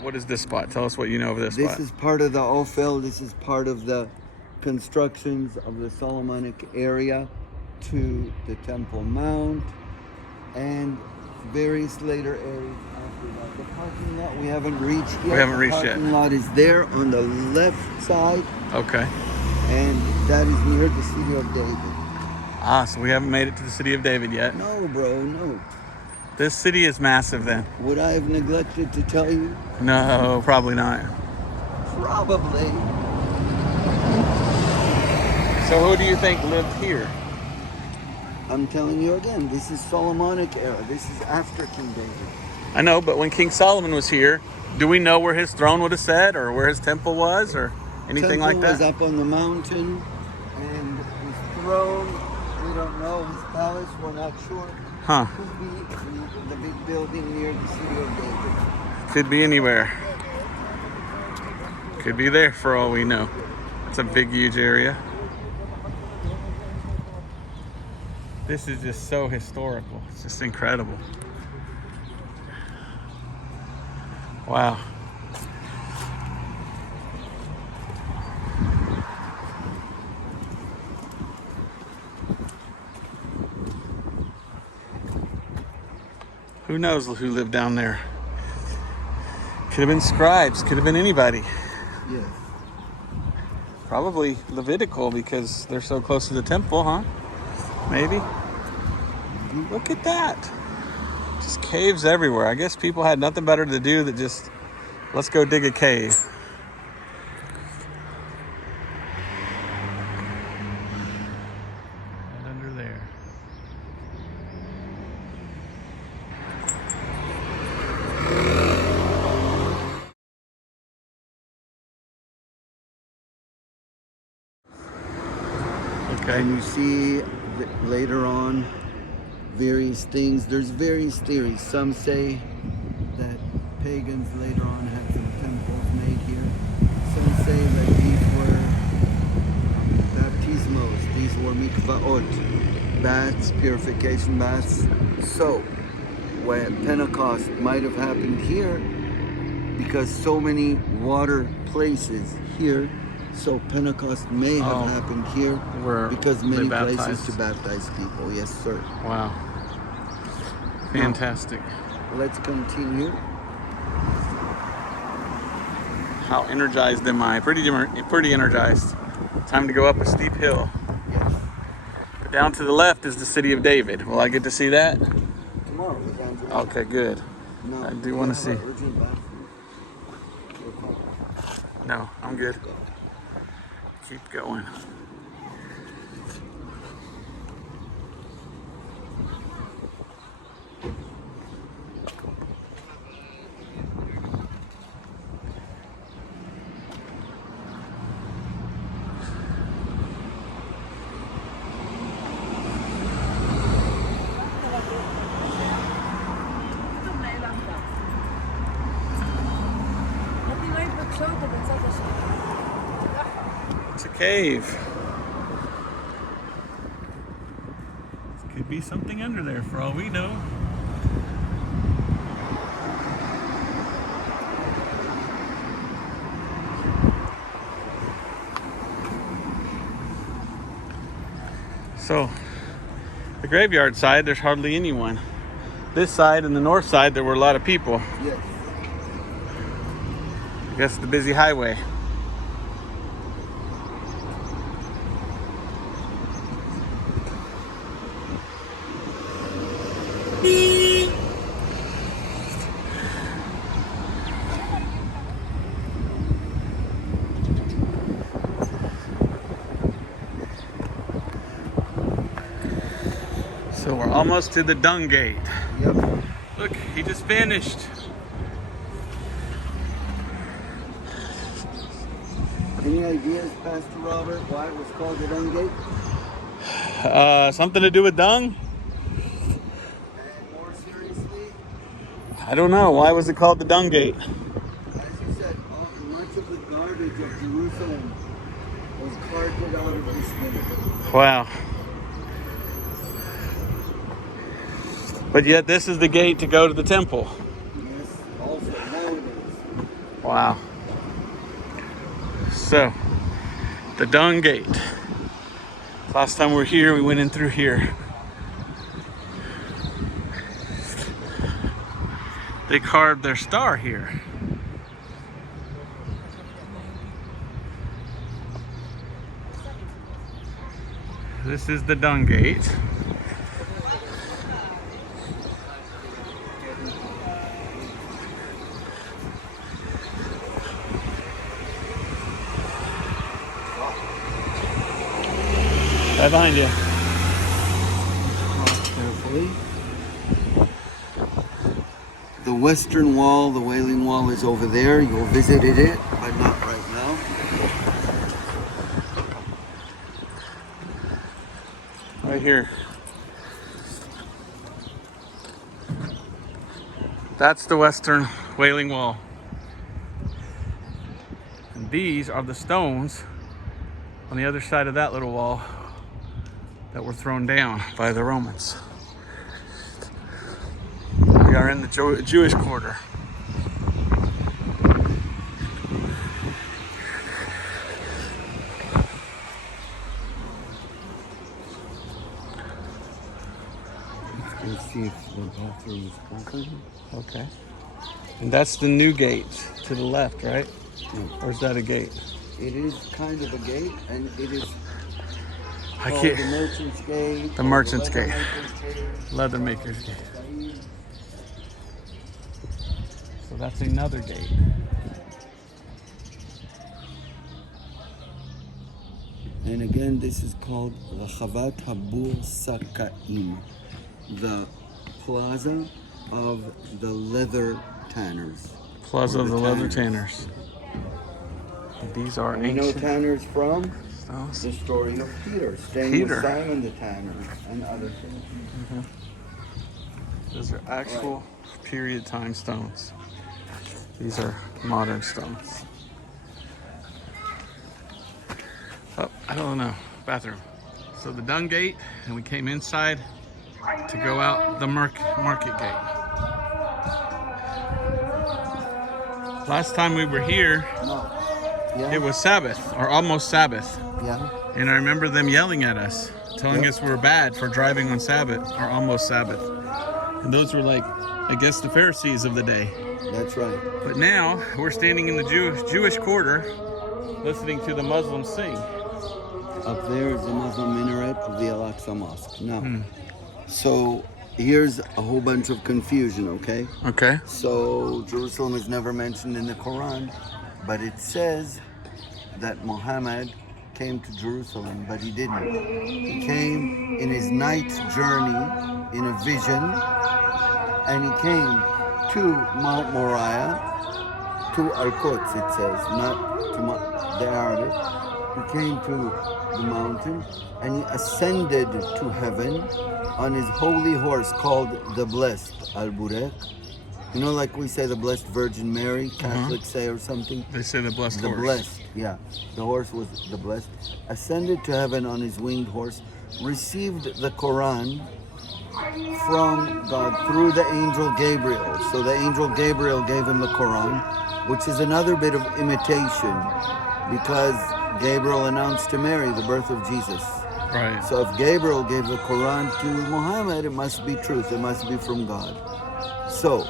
What is this spot? Tell us what you know of this spot. This is part of the Ophel. This is part of the constructions of the Solomonic area to the Temple Mount and various later areas after that. The parking lot we haven't reached yet. We haven't reached The parking lot is there on the left side, Okay. and that is near the city of David. Ah, so we haven't made it to the city of David yet. No, bro, no. This city is massive then. Would I have neglected to tell you? No, probably not. Probably. So who do you think lived here? I'm telling you again, this is Solomonic era. This is after King David. I know, but when King Solomon was here, do we know where his throne would have sat or where his temple was or anything like Temple was that? up on the mountain, and his throne, we don't know. His palace, we're not sure. Huh. Could be the big building near the city of David. Could be anywhere. Could be there for all we know. It's a big, huge area. This is just so historical. It's just incredible. Wow. Who knows who lived down there? Could have been scribes, could have been anybody. Yes. Probably Levitical because they're so close to the temple, huh? Maybe. Look at that. Just caves everywhere. I guess people had nothing better to do than just, let's go dig a cave. And under there. Okay. And you see later on various things. There's various theories. Some say that pagans later on had some temples made here. Some say that these were baptismos, these were mikvaot, baths, purification baths. So, when Pentecost might have happened here, because so many water places here, so Pentecost may have happened here Where because they many baptized. places to baptize people. Yes, sir. Wow. Fantastic. Let's continue. How energized am I? Pretty energized. Time to go up a steep hill. Yes. But down to the left is the city of David. Will I get to see that? Tomorrow we're down to Okay, good. No, I do want to see. No, I'm good. Keep going. It's a cave. Could be something under there for all we know. So, the graveyard side, there's hardly anyone. This side and the north side, there were a lot of people. Yes. I guess the busy highway. So we're almost to the dung gate. Yep. Look, he just finished. Any ideas, Pastor Robert, why it was called the Dung Gate? Something to do with dung? And more seriously, I don't know. Why was it called the dung gate? as you said, much of the garbage of Jerusalem was carted out of this gate. Wow. But yet this is the gate to go to the temple. Yes, also nowadays. Wow. So, the dung gate. Last time we were here, we went in through here. They carved their star here. This is the dung gate. Right behind you. Carefully. The western wall, the Wailing Wall, is over there. You'll visit it, but not right now. Right here. That's the western Wailing Wall. And these are the stones on the other side of that little wall that were thrown down by the Romans. We are in the Jewish quarter. bathroom is open. Okay. And that's the new gate to the left, right? Yeah. Or is that a gate? It is kind of a gate, and it is I called can't. the Merchant's Gate. The or Merchant's Gate. Leathermaker's Gate. Leathermaker's Gate. So that's another gate. And again, this is called Rachavat Habur Sakaim, the plaza of the leather tanners. Plaza Or of the Leather Tanners. And these are We know ancient tanners from stones. the story of Peter, staying Peter. with Simon the tanner and other things. Those are actual period time stones. These are modern stones. Oh, I don't know. Bathroom. So the dung gate, and we came inside to go out the market gate. Last time we were here, No. Yeah. it was Sabbath, or almost Sabbath. Yeah. And I remember them yelling at us, telling Yep. us we were bad for driving on Sabbath, or almost Sabbath. And those were like, I guess, the Pharisees of the day. That's right. But now we're standing in the Jewish quarter, listening to the Muslims sing. Up there is the Muslim minaret of the Al-Aqsa Mosque. Now, so here's a whole bunch of confusion, okay? Okay. So Jerusalem is never mentioned in the Quran, but it says that Muhammad came to Jerusalem, but he didn't. He came in his night journey in a vision, and he came to Mount Moriah, to Al-Quds, it says, not to the Arabic. He came to the mountain, and he ascended to heaven on his holy horse called the Blessed, Al-Buraq. You know, like we say the Blessed Virgin Mary, Catholics say, or something? They say the blessed The horse. Blessed, yeah. The horse was the Blessed. Ascended to heaven on his winged horse, received the Quran from God through the angel Gabriel. So the angel Gabriel gave him the Quran, which is another bit of imitation, because Gabriel announced to Mary the birth of Jesus. Right. So if Gabriel gave the Quran to Muhammad, it must be truth. It must be from God. So,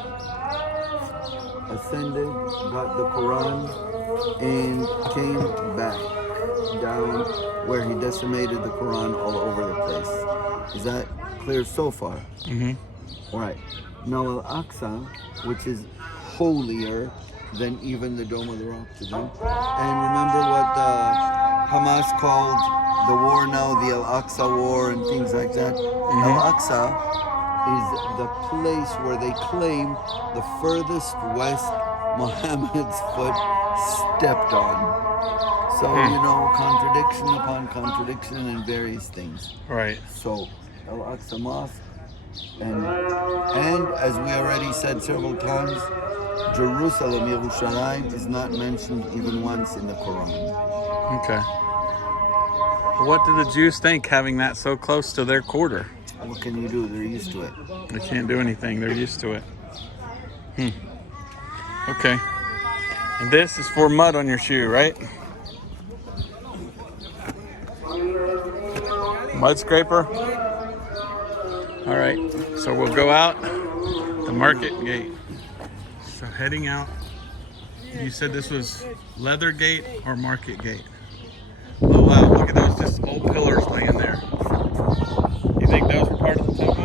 ascended, got the Quran, and came back down where he decimated the Quran all over the place. Is that clear so far? Mm-hmm. All right. Now Al-Aqsa, which is holier than even the Dome of the Rock to them. And remember what Hamas called the war now, the Al-Aqsa War and things like that. Al-Aqsa is the place where they claim the furthest west Muhammad's foot stepped on. So, you know, contradiction upon contradiction in various things. Right. So, Al-Aqsa Mosque, and as we already said several times, Jerusalem, Yerushalayim, is not mentioned even once in the Quran. Okay. What do the Jews think having that so close to their quarter? What can you do? They're used to it. They can't do anything. They're used to it. Okay. And this is for mud on your shoe, right? Mud scraper. All right. So we'll go out the market gate. So heading out. You said this was Leather Gate or Market Gate? Oh wow, look at those just old pillars laying there. You think those were part of the temple?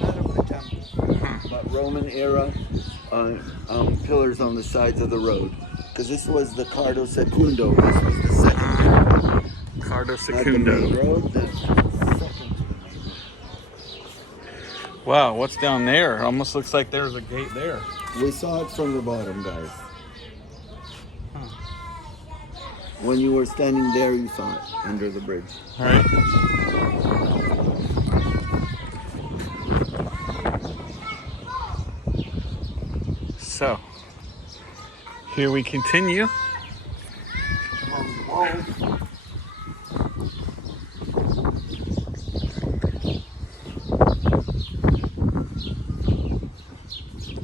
Not of the temple, but Roman era pillars on the sides of the road. Because this was the Cardo Secundo. This was the second. Cardo Not the main Secundo. road, the second. Wow, what's down there? It almost looks like there's a gate there. We saw it from the bottom, guys. When you were standing there, you saw it under the bridge. All right. So, here we continue.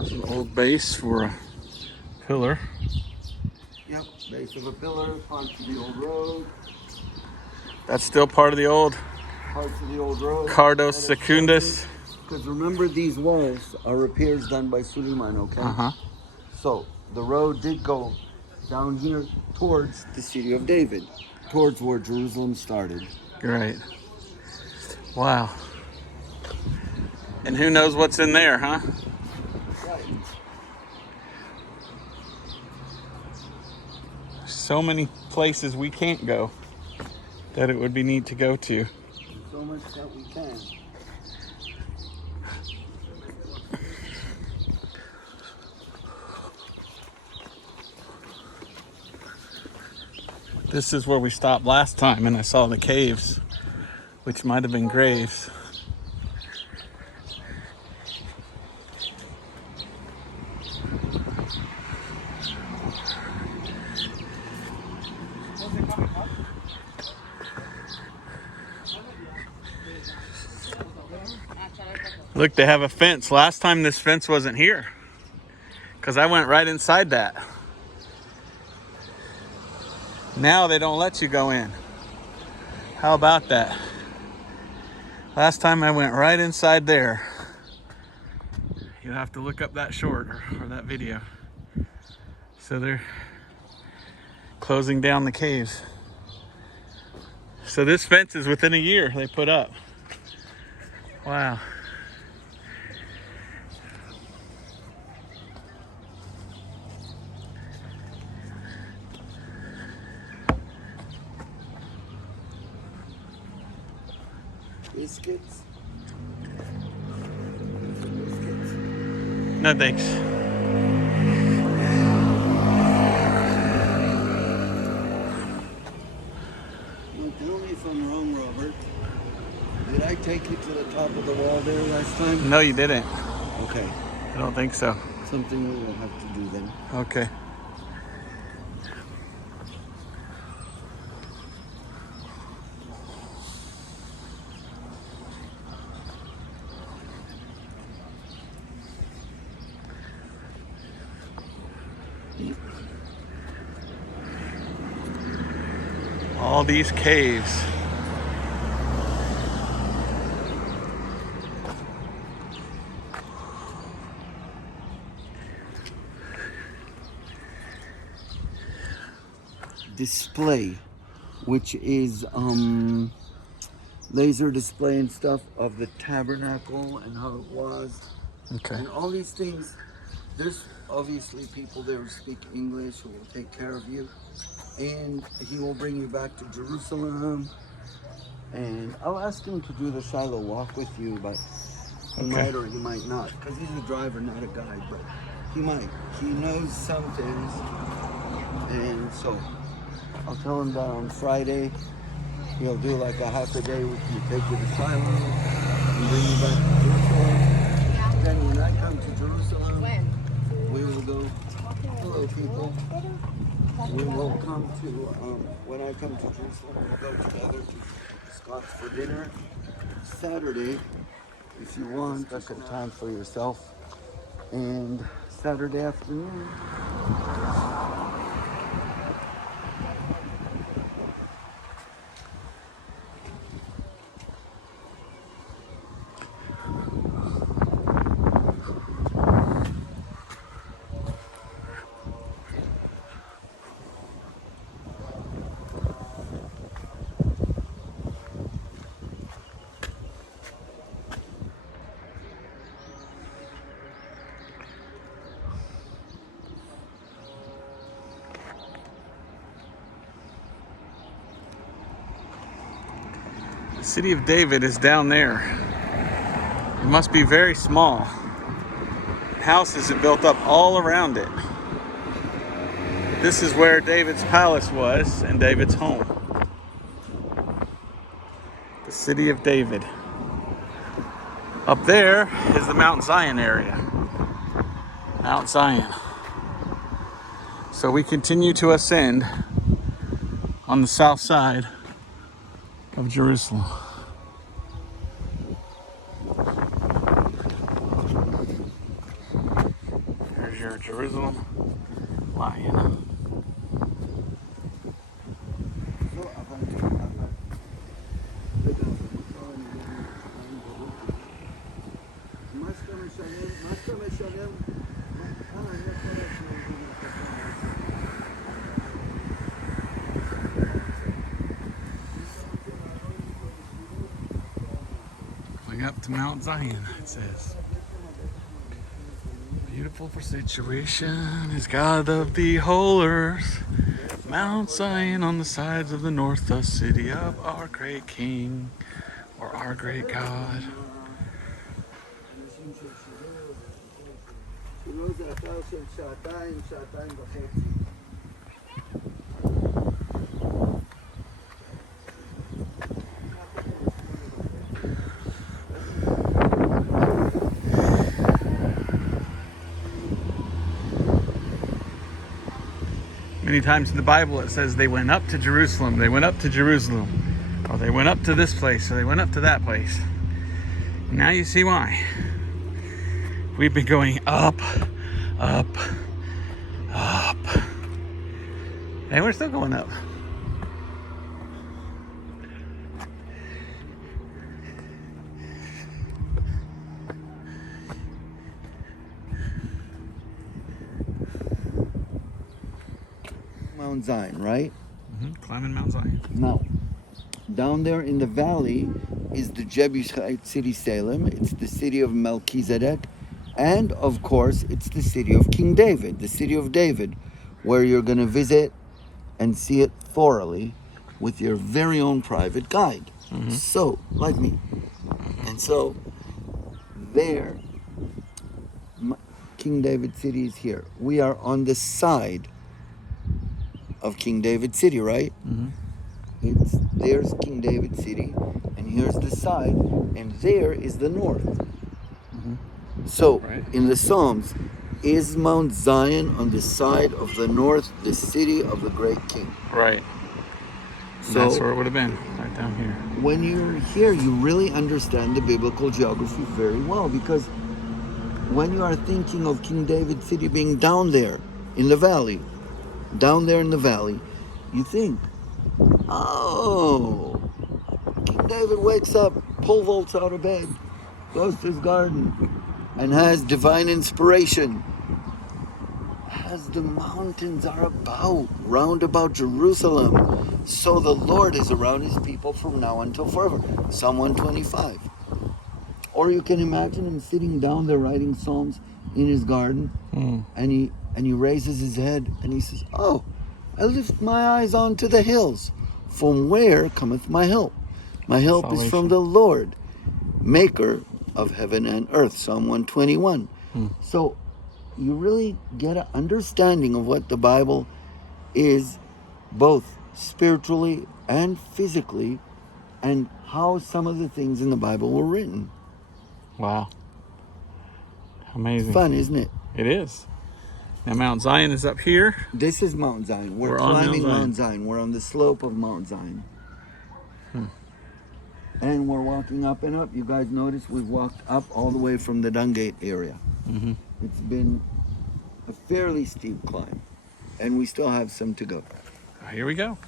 It's an old base for a pillar. Yep, base of a pillar, parts of the old road, That's still part of the old parts of the old road. Cardo Secundus. Because remember, these walls are repairs done by Suleiman, okay? Uh-huh. So the road did go down here towards the city of David, towards where Jerusalem started. Great. Wow. And who knows what's in there, huh? Right. So many places we can't go that it would be neat to go to. So much that we can. This is where we stopped last time and I saw the caves, which might have been graves. Look, they have a fence. Last time this fence wasn't here because I went right inside that. Now they don't let you go in. How about that? Last time I went right inside there. You'll have to look up that short or that video. So they're closing down the caves. So this fence is within a year they put up. Wow. Biscuits. No thanks. Now tell me if I'm wrong, Robert. Did I take you to the top of the wall there last time? No, you didn't. Okay. I don't think so. Something we will have to do then. Okay. All these caves. Display, which is laser display and stuff of the tabernacle and how it was. Okay. And all these things. There's obviously people there who speak English who will take care of you. And he will bring you back to Jerusalem. And I'll ask him to do the Shiloh walk with you, but he might or he might not. Because he's a driver, not a guide, but he might. He knows some things. And so I'll tell him that on Friday he'll do like a half a day with you, take you to Shiloh and bring you back to Jerusalem. Then when I come to Jerusalem, we will go, hello people, we will come to, when I come to Jerusalem, we'll go together to Scott's for dinner. Saturday, if you want, special time for yourself. And Saturday afternoon, The city of David is down there. It must be very small. Houses are built up all around it. This is where David's palace was and David's home. The city of David. Up there is the Mount Zion area. Mount Zion. So we continue to ascend on the south side of Jerusalem. There's your Jerusalem lion. Going up to Mount Zion, it says. Beautiful for situation is God of the whole earth. Mount Zion on the sides of the north, the city of our great King, or our great God. Many times in the Bible it says they went up to Jerusalem, they went up to Jerusalem, or they went up to this place, or they went up to that place. Now you see why. We've been going up, up, up. And we're still going up. Mount Zion, right? Climbing Mount Zion. Now, down there in the valley is the Jebusite city Salem. It's the city of Melchizedek. And, of course, it's the city of King David, the city of David, where you're going to visit and see it thoroughly with your very own private guide. So, like me. And so, there, King David city is here. We are on the side of King David city, right? There's King David city, and here's the side, and there is the north. So, Right. in the Psalms, is Mount Zion on the side of the north, the city of the great King? Right. So, That's where it would have been, right down here. when you're here, you really understand the biblical geography very well, because when you are thinking of King David city being down there in the valley, you think, oh, King David wakes up, pole vaults out of bed, goes to his garden, and has divine inspiration. As the mountains are round about Jerusalem, so the Lord is around his people from now until forever. Psalm 125. Or you can imagine him sitting down there writing psalms in his garden, and he raises his head and he says, oh, I lift my eyes onto the hills. From where cometh my help? My help is from the Lord, maker of heaven and earth. Psalm 121. So you really get an understanding of what the Bible is, both spiritually and physically, and how some of the things in the Bible were written. Wow. Amazing. Fun, isn't it? It is. Now Mount Zion is up here. This is Mount Zion. We're on climbing Mount Mount Zion. We're on the slope of Mount Zion. And we're walking up and up. You guys notice we've walked up all the way from the Dung Gate area. It's been a fairly steep climb, and we still have some to go. Here we go.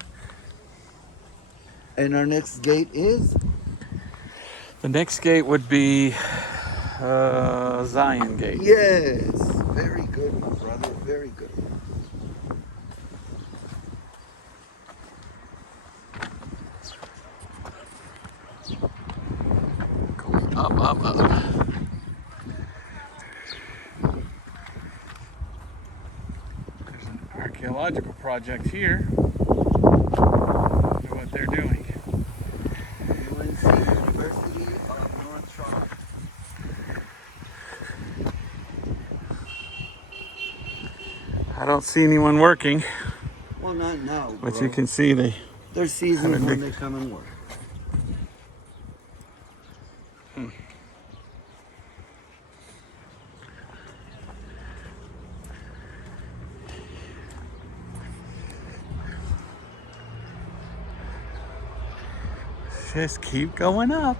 And our next gate is? The next gate would be Zion Gate. Yes. Very good, my brother. Very good. Going up, up, up. There's an archaeological project here. Look at what they're doing. UNC, University of North Toronto. I don't see anyone working, Well, not now, but bro. you can see There's seasons have a when big- they come and work. just keep going up.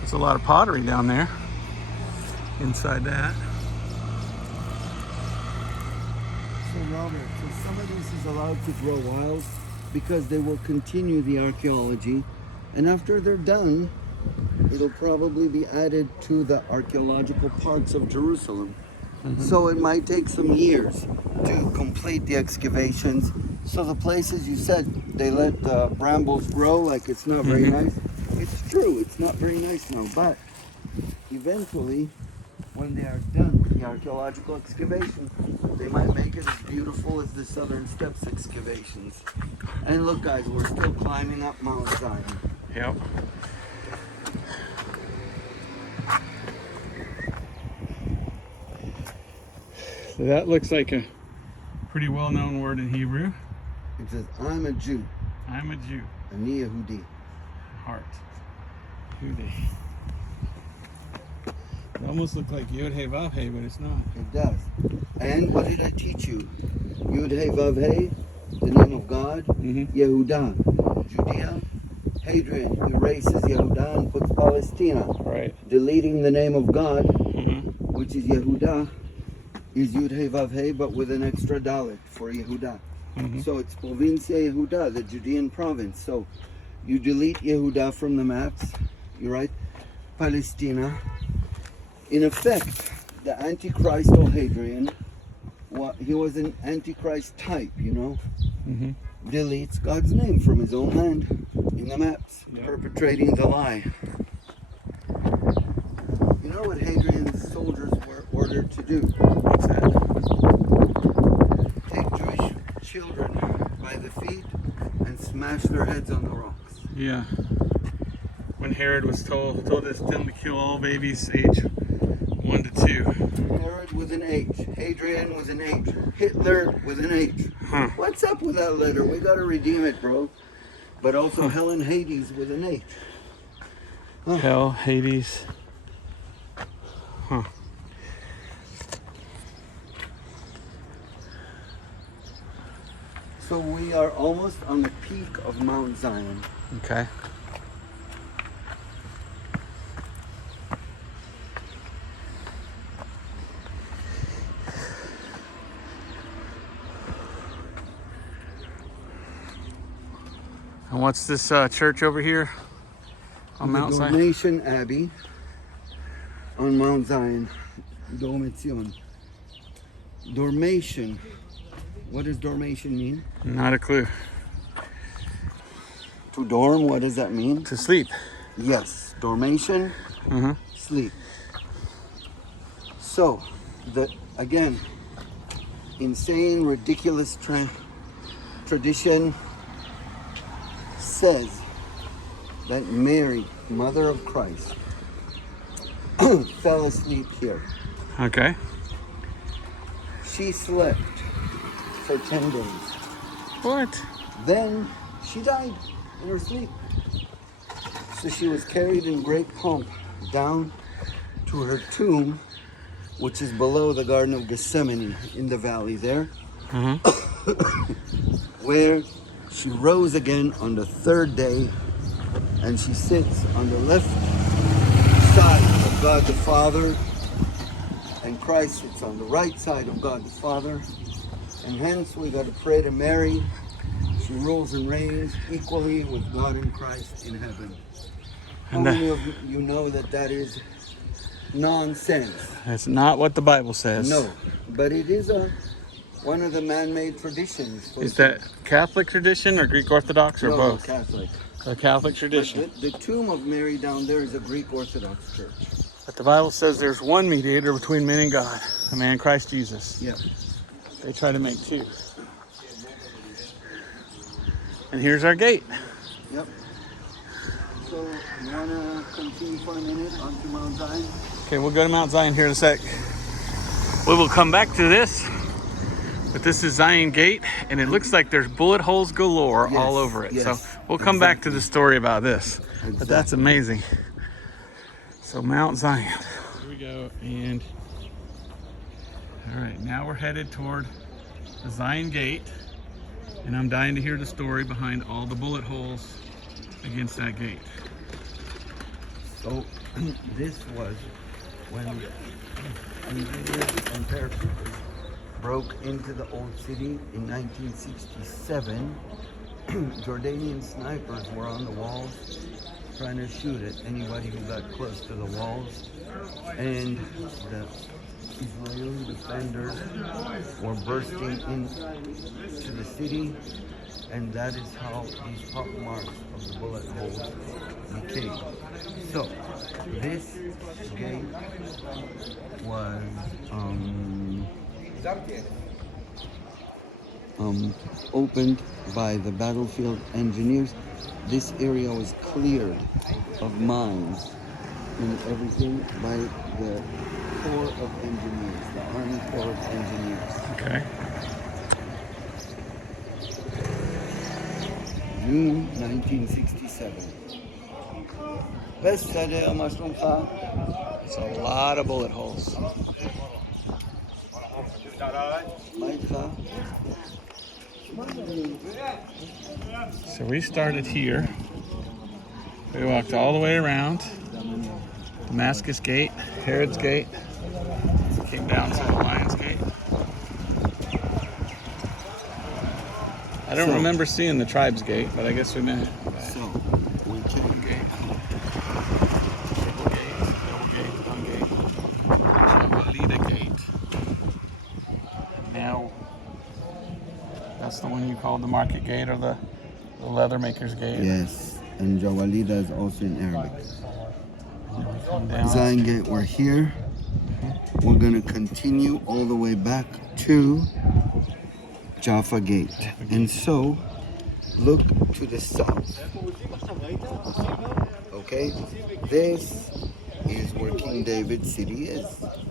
There's a lot of pottery down there inside that. So Robert, so some of this is allowed to grow wild because they will continue the archaeology And after they're done, it'll probably be added to the archaeological parts of Jerusalem. So it might take some years to complete the excavations. So the places you said they let the brambles grow like it's not very nice. It's true, it's not very nice now, but eventually when they are done with the archaeological excavations, they might make it as beautiful as the Southern Steps excavations. And look guys, we're still climbing up Mount Zion. Yep. So that looks like a pretty well-known word in Hebrew. It says, I'm a Jew, I'm a Jew. Ani Yehudi. Heart. Yehudi. It almost looks like Yod He Vav He, but it's not. It does. And what did I teach you? Yud He Vav He, the name of God. Yehudah, Judea. Hadrian erases Yehudah and puts Palestina. Right. Deleting the name of God, which is Yehudah, is Yud He Vav He, but with an extra dalet for Yehudah. So it's Provincia Yehudah, the Judean province. So you delete Yehudah from the maps, you write Palestina. In effect, the Antichrist or Hadrian, he was an Antichrist type, you know, deletes God's name from his own land in the maps, perpetrating the lie. You know what Hadrian's soldiers were ordered to do? What's that? Take Jewish children by the feet and smash their heads on the rocks. Yeah. When Herod was told us to kill all babies age 1 to 2. Herod with an H. Hadrian with an H. Hitler with an H. What's up with that letter? We gotta redeem it, bro. But also Helen Hades with an H. Hell, Hades. So we are almost on the peak of Mount Zion. Okay. And what's this church over here on Mount Zion? Dormation Abbey on Mount Zion. Dormition. Dormation. What does dormation mean? Not a clue. To dorm, what does that mean? To sleep. Yes, dormation, sleep. So, again, insane, ridiculous tradition says that Mary, mother of Christ, fell asleep here. Okay. She slept for 10 days. What? Then she died in her sleep. So she was carried in great pomp down to her tomb, which is below the Garden of Gethsemane in the valley there, where she rose again on the third day, and she sits on the left side of God the Father, and Christ sits on the right side of God the Father. And hence we got to pray to Mary. She rules and reigns equally with God and Christ in heaven. How many of you know that that is nonsense? That's not what the Bible says. No, but it is one of the man-made traditions. Is that Catholic tradition or Greek Orthodox or no, both? Catholic. A Catholic tradition. But the tomb of Mary down there is a Greek Orthodox church. But the Bible says there's one mediator between men and God, the man Christ Jesus. Yeah. They try to make two. And here's our gate. Yep. So, you want to continue for a minute onto Mount Zion? Okay, we'll go to Mount Zion here in a sec. We will come back to this, but this is Zion Gate, and it looks like there's bullet holes galore all over it. Yes, So we'll come back to the story about this. But that's amazing. So Mount Zion. Here we go, and all right, now we're headed toward the Zion Gate, and I'm dying to hear the story behind all the bullet holes against that gate. So, this was when invaders and paratroopers broke into the old city in 1967. Jordanian snipers were on the walls trying to shoot at anybody who got close to the walls. And the Israeli defenders were bursting into the city, and that is how these pop marks of the bullet holes became. So, this gate was opened by the battlefield engineers. This area was cleared of mines and everything by the Corps of Engineers, the Army Corps of Engineers. Okay. June 1967. Best Sadeh, מה שלומך? It's a lot of bullet holes. מה איתך? So we started here. We walked all the way around Damascus Gate, Herod's Gate, came down to the Lion's Gate. I don't remember seeing the Tribes Gate, but I guess we met. So, we came Gate. Triple gate, double gate, one gate. Jabalida Gate. Now, that's the one you called the Market Gate or the Leather Maker's Gate. Yes, and Jawalida is also in Arabic. Come down. Zion Gate, we're here. We're going to continue all the way back to Jaffa Gate. And so, look to the south. Okay? This is where King David's city is.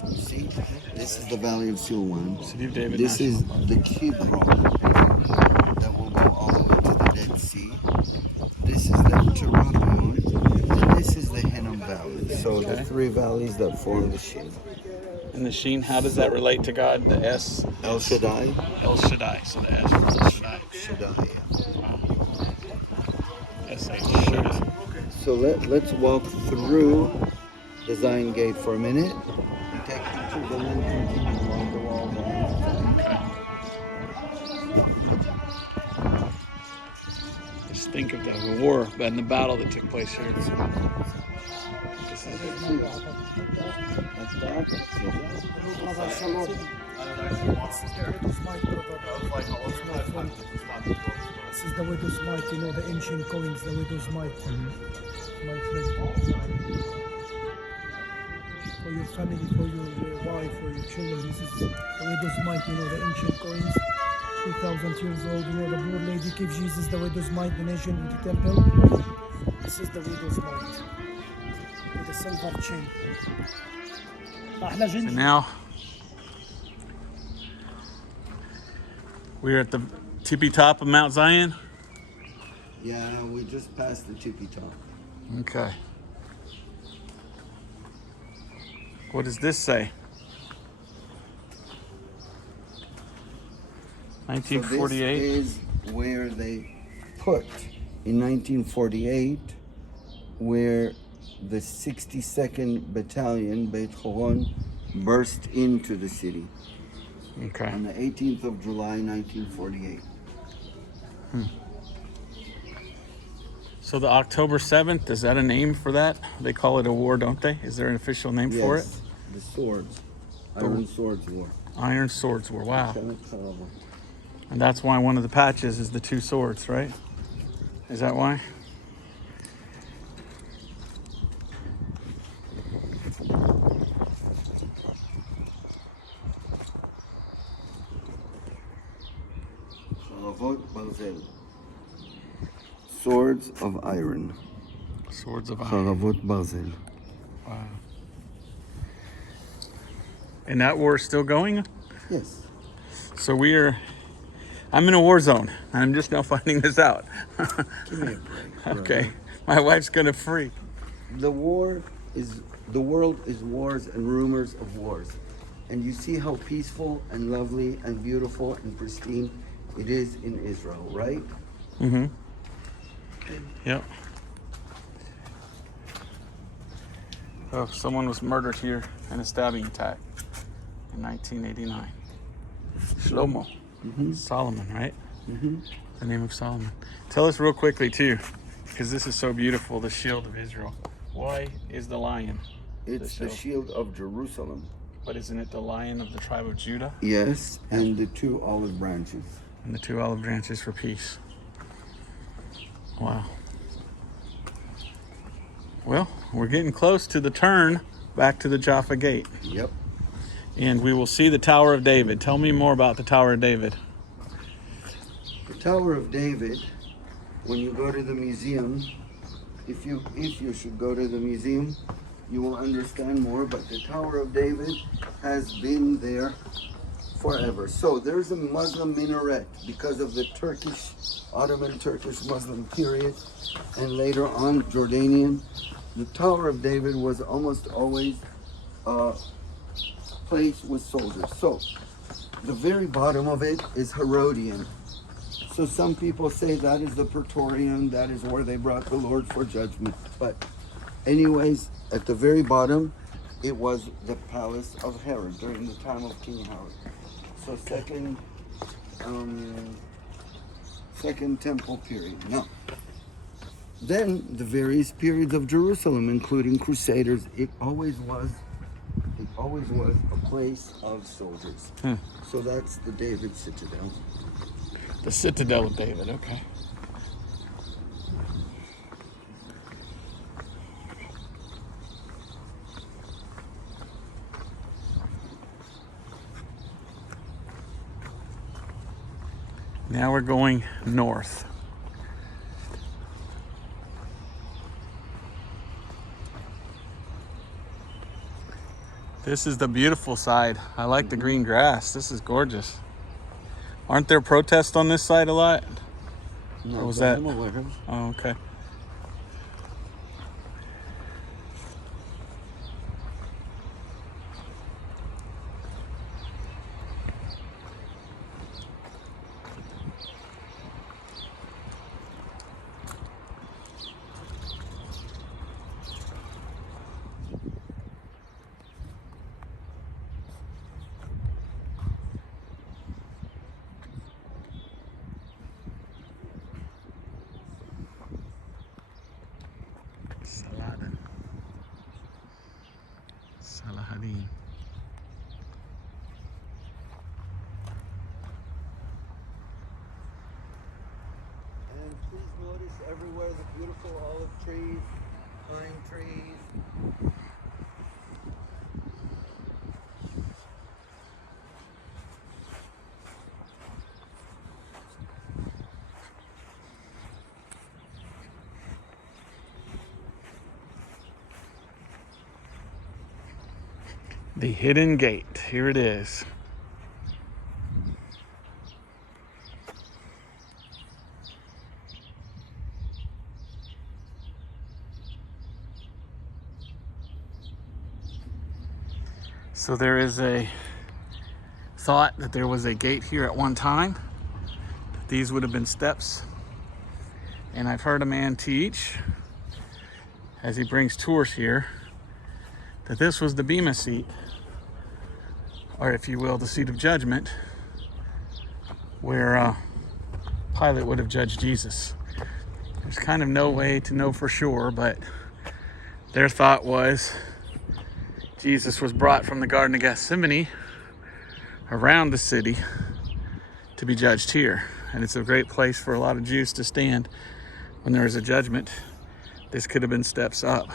You see? This is the Valley of Silwan. City of David. This is National Park. the Kidron that will go all the way to the Dead Sea. This is the Terapion, and this is the Hinnom Valley. So the Okay. three valleys that form the Shin. And the Sheen, how does that relate to God? The S? El Shaddai. El Shaddai. So the S is El Shaddai. Shaddai. S-H. Shaddai. So let's walk through the Zion Gate for a minute and take pictures and then continue along the wall. Just think of the war and the battle that took place here. This is This is the widow's mite, you know, the ancient coins, the widow's mite. My friend. For your family, for your wife, for your children, this is the widow's mite, you know, the ancient coins. 3,000 years old, you know, the poor lady gave Jesus the widow's mite donation in the temple. This is the widow's mite. With a silver chain. And now we're at the tippy top of Mount Zion. Yeah, we just passed the tippy top. Okay. What does this say? So 1948. this is where they put in 1948, where the 62nd Battalion, Beit Horon, burst into the city Okay. on the 18th of July, 1948. So the October 7th, is that a name for that? They call it a war, don't they? Is there an official name for it? Yes, the swords, Iron Swords War. Iron Swords War. Wow. And that's why one of the patches is the two swords, right? Is that why? Swords of iron. Swords of iron. Charavot Barzel. Wow. And that war is still going? Yes. So I'm in a war zone. And I'm just now finding this out. Give me a break. Okay. My wife's gonna freak. The world is wars and rumors of wars. And you see how peaceful and lovely and beautiful and pristine it is in Israel, right? Mm-hmm. Yep. Oh, someone was murdered here in a stabbing attack in 1989. Shlomo. Solomon, right? Mm-hmm. The name of Solomon. Tell us real quickly too, if because this is so beautiful, the shield of Israel. Why is the lion? It's the shield of Jerusalem. But isn't it the lion of the tribe of Judah? Yes, and the 2 olive branches. And the 2 olive branches for peace. Wow. Well, we're getting close to the turn back to the Jaffa Gate. Yep. And we will see the Tower of David. Tell me more about the Tower of David. The Tower of David, when you go to the museum, if you should go to the museum, you will understand more, but the Tower of David has been there forever. So there's a Muslim minaret because of the Ottoman Turkish Muslim period, and later on Jordanian. The Tower of David was almost always a place with soldiers. So the very bottom of it is Herodian. So some people say that is the Praetorium, that is where they brought the Lord for judgment. But anyways, at the very bottom, it was the palace of Herod during the time of King Herod. So second temple period. Now, then the various periods of Jerusalem, including Crusaders, it always was a place of soldiers. So that's the David Citadel. The Citadel of David, okay. Now we're going north. This is the beautiful side. I like the green grass. This is gorgeous. Aren't there protests on this side a lot? No, Or was that? I'm aware. Oh, okay. Salahadin. And please notice everywhere the beautiful olive trees, pine trees. The hidden gate. Here it is. So there is a thought that there was a gate here at one time. These would have been steps. And I've heard a man teach, as he brings tours here, that this was the Bema seat, or if you will, the seat of judgment, where Pilate would have judged Jesus. There's kind of no way to know for sure, but their thought was Jesus was brought from the Garden of Gethsemane around the city to be judged here. And it's a great place for a lot of Jews to stand when there is a judgment. This could have been steps up.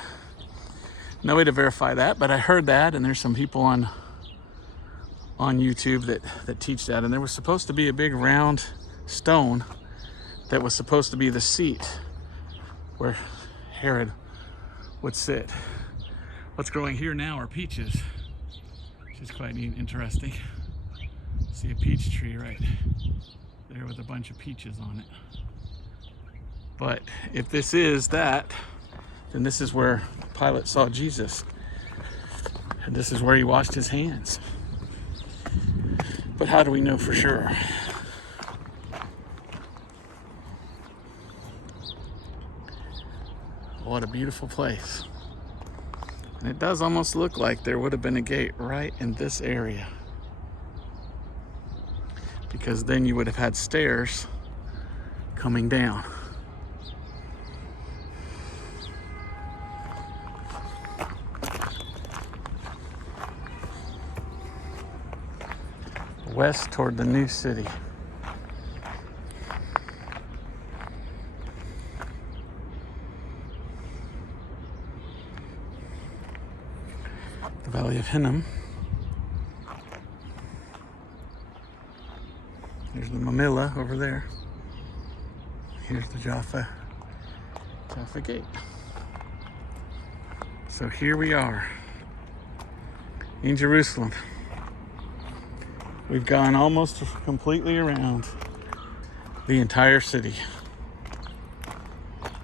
No way to verify that, but I heard that, and there's some people on YouTube that teach that. And there was supposed to be a big round stone that was supposed to be the seat where Herod would sit. What's growing here now are peaches, which is quite neat, interesting. See a peach tree right there with a bunch of peaches on it. But if this is that, then this is where Pilate saw Jesus. And this is where he washed his hands. But how do we know for sure? What a beautiful place. And it does almost look like there would have been a gate right in this area, because then you would have had stairs coming down. west toward the new city. The Valley of Hinnom. There's the Mamilla over there. Here's the Jaffa Gate. So here we are in Jerusalem. We've gone almost completely around the entire city.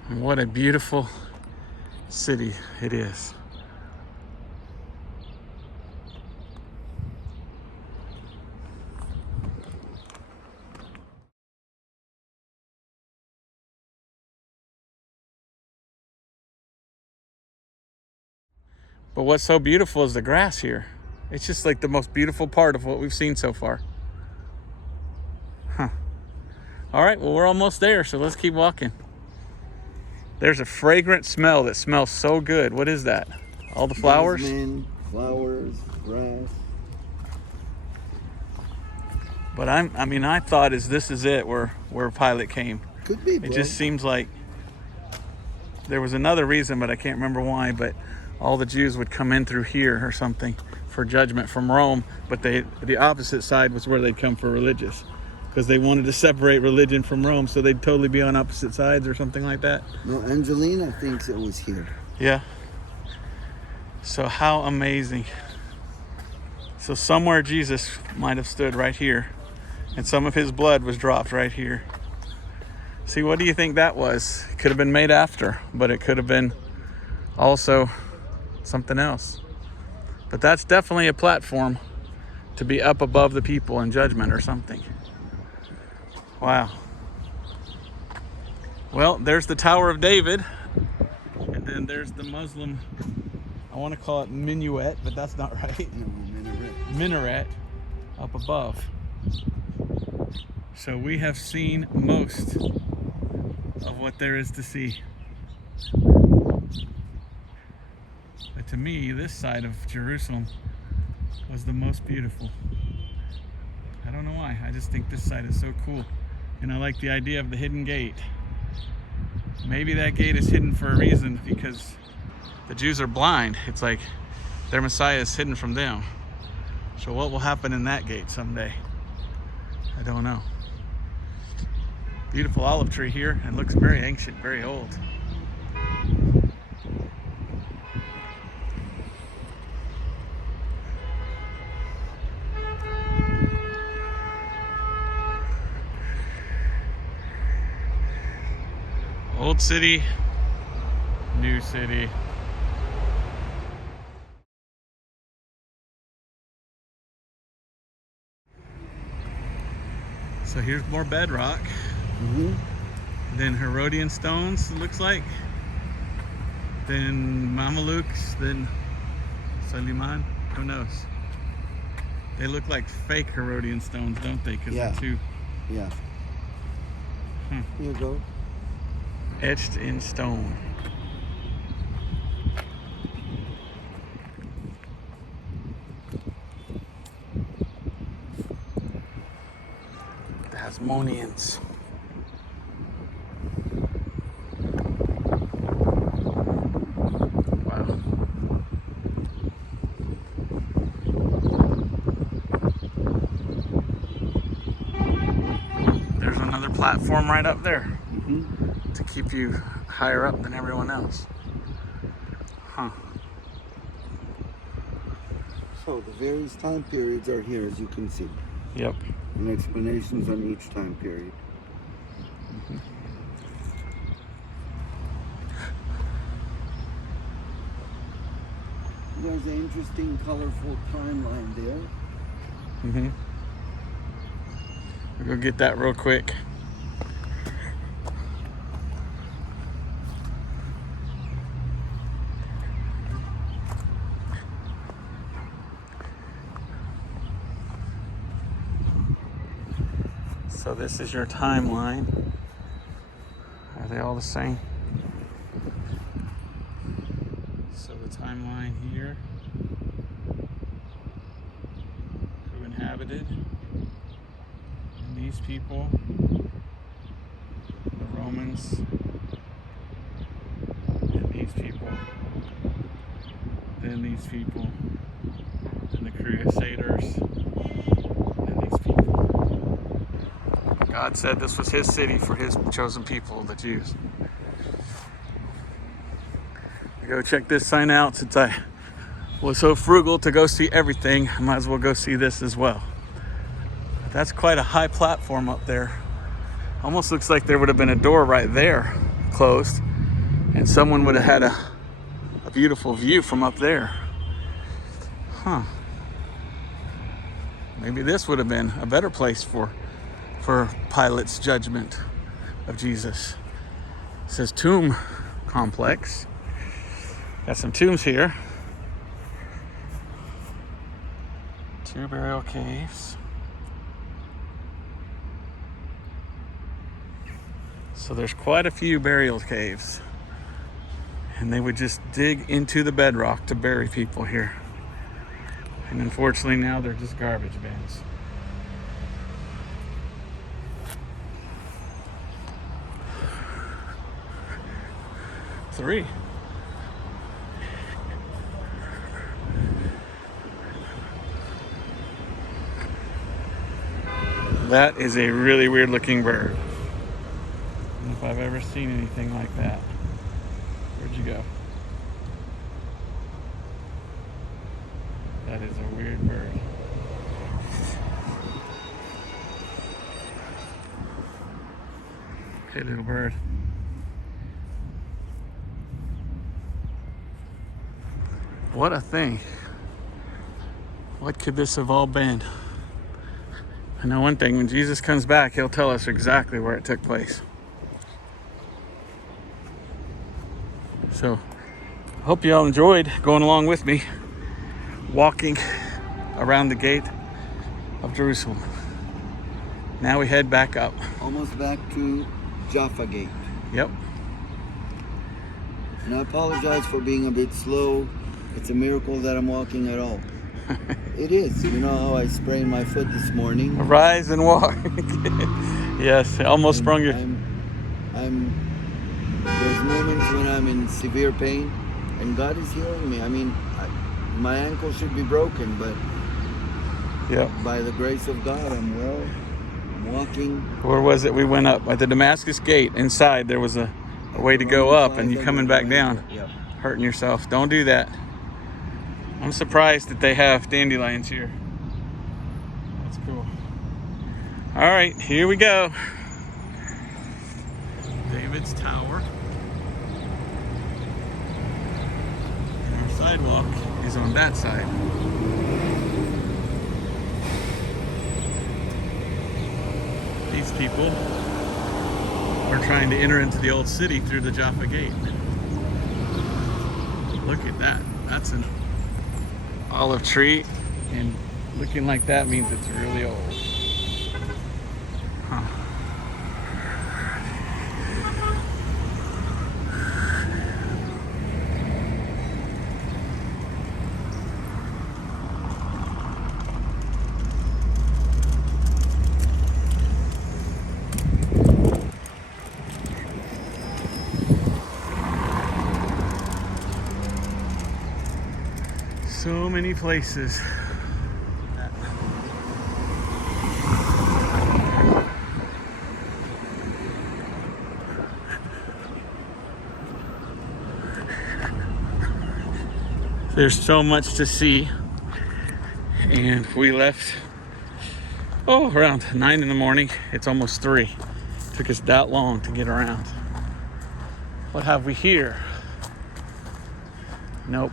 And what a beautiful city it is. But what's so beautiful is the grass here. It's just like the most beautiful part of what we've seen so far. Huh. All right, well, we're almost there, so let's keep walking. There's a fragrant smell that smells so good. What is that? All the flowers? Jasmine, flowers, grass. But I thought this is it where Pilate came. Could be, bro. It just seems like there was another reason, but I can't remember why, but all the Jews would come in through here or something for judgment from Rome, but the opposite side was where they'd come for religious, because they wanted to separate religion from Rome, so they'd totally be on opposite sides or something like that. No, Angelina thinks it was here. Yeah. So how amazing. So somewhere Jesus might have stood right here, and some of his blood was dropped right here. See, what do you think that was? It could have been made after, but it could have been also something else. But that's definitely a platform to be up above the people in judgment or something. Wow. Well, there's the Tower of David, and then there's the Muslim, I want to call it minuet, but that's not right. No, Minaret up above. So we have seen most of what there is to see. But to me, this side of Jerusalem was the most beautiful. I don't know why. I just think this side is so cool. And I like the idea of the hidden gate. Maybe that gate is hidden for a reason, because the Jews are blind. It's like their Messiah is hidden from them. So what will happen in that gate someday? I don't know. Beautiful olive tree here, and looks very ancient, very old. Old city, new city. So here's more bedrock. Mm-hmm. Then Herodian stones, it looks like. Then Mamelukes, then Suleiman, who knows? They look like fake Herodian stones, don't they? Because Yeah. they're too Yeah. Here you go. etched in stone. The Hasmoneans. Wow. There's another platform right up there. Mm-hmm. To keep you higher up than everyone else. Huh. So the various time periods are here, as you can see, Yep. and explanations on each time period. There's an interesting, colorful timeline there. Mm-hmm. We'll go get that real quick. So this is your timeline. Are they all the same? So the timeline here. Who inhabited? these people, the Romans, and these people, then these people, and the Crusaders, and these people. God said this was his city for his chosen people, the Jews. Go check this sign out. Since I was so frugal to go see everything, I might as well go see this as well. That's quite a high platform up there. Almost looks like there would have been a door right there closed, and someone would have had a beautiful view from up there. Huh. Maybe this would have been a better place for Pilate's judgment of Jesus. It says tomb complex. Got some tombs here. 2 burial caves. So there's quite a few burial caves. And they would just dig into the bedrock to bury people here. And unfortunately now they're just garbage bins. Three. That is a really weird looking bird. I don't know if I've ever seen anything like that. Where'd you go? That is a weird bird. Hey, little bird. What a thing. What could this have all been? I know one thing, when Jesus comes back, he'll tell us exactly where it took place. So, I hope you all enjoyed going along with me, walking around the gate of Jerusalem. Now we head back up. Almost back to Jaffa Gate. Yep. And I apologize for being a bit slow. It's a miracle that I'm walking at all. It is. You know how I sprained my foot this morning? Rise and walk. Yes, I almost sprung your... There's moments when I'm in severe pain, and God is healing me. I mean, my ankle should be broken, but Yep. by the grace of God, I'm well. I'm walking. Where was it? We went up at the Damascus gate. Inside there was a way to go up, and you coming back down, Yep. hurting yourself. Don't do that. I'm surprised that they have dandelions here. That's cool. All right, here we go. David's Tower. And our sidewalk is on that side. These people are trying to enter into the old city through the Jaffa Gate. Look at that. That's an olive tree, and looking like that means it's really old. Huh. So many places. There's so much to see, and we left around 9 in the morning. It's almost 3. Took us that long to get around. What have we here? Nope.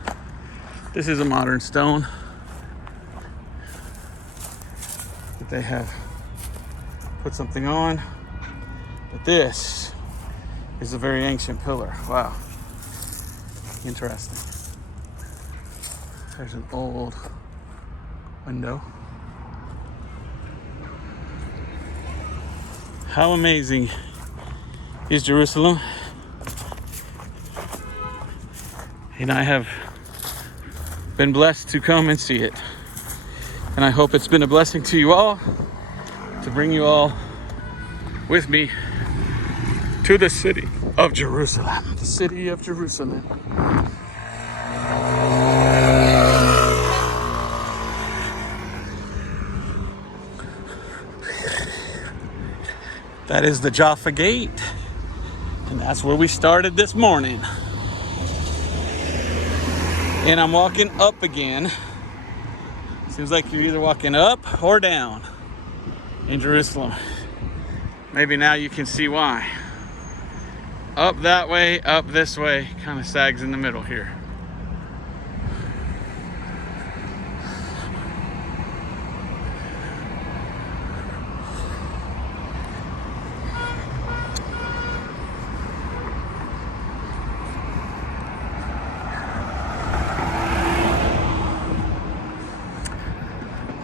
This is a modern stone that they have put something on, but this is a very ancient pillar. Wow, interesting. There's an old window. How amazing is Jerusalem? And I have been blessed to come and see it. And I hope it's been a blessing to you all, to bring you all with me to the city of Jerusalem. The city of Jerusalem. That is the Jaffa Gate, and that's where we started this morning. And I'm walking up again. Seems like you're either walking up or down in Jerusalem. Maybe now you can see why. Up that way, up this way, kind of sags in the middle here.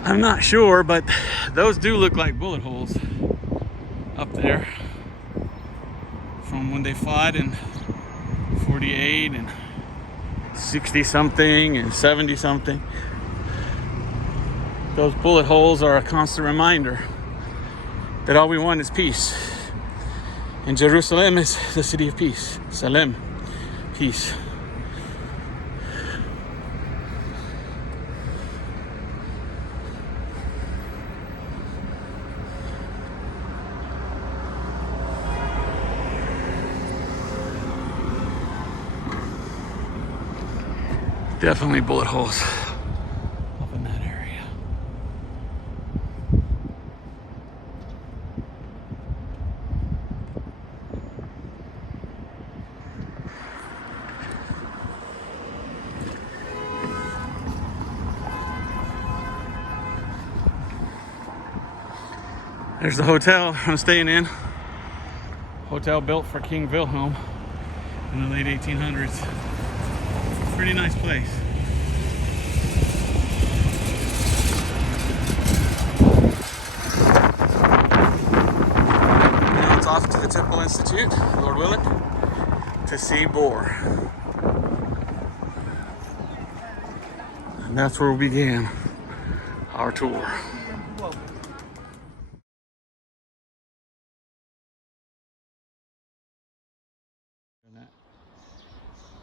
I'm not sure, but those do look like bullet holes up there from when they fought in 48 and 60 something and 70 something. Those bullet holes are a constant reminder that all we want is peace. And Jerusalem is the city of peace. Salem, peace. Definitely bullet holes up in that area. There's the hotel I'm staying in. Hotel built for King Wilhelm in the late 1800s. Pretty nice place. Now it's off to the Temple Institute, Lord willing, to see Bohr. And that's where we began our tour.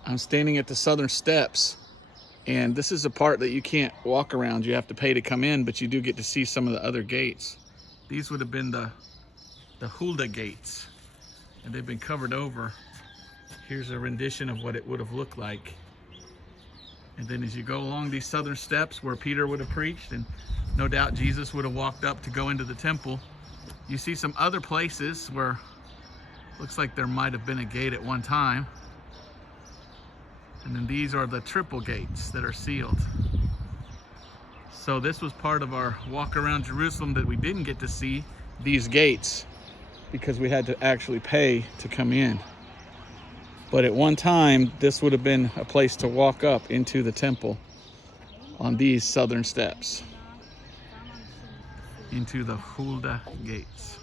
I'm standing at the southern steps, and this is a part that you can't walk around. You have to pay to come in, but you do get to see some of the other gates. These would have been the Hulda gates, and they've been covered over. Here's a rendition of what it would have looked like. And then as you go along these southern steps where Peter would have preached, and no doubt Jesus would have walked up to go into the temple, you see some other places where it looks like there might have been a gate at one time. And then these are the triple gates that are sealed. So this was part of our walk around Jerusalem that we didn't get to see these gates because we had to actually pay to come in. But at one time, this would have been a place to walk up into the temple on these southern steps into the Hulda gates.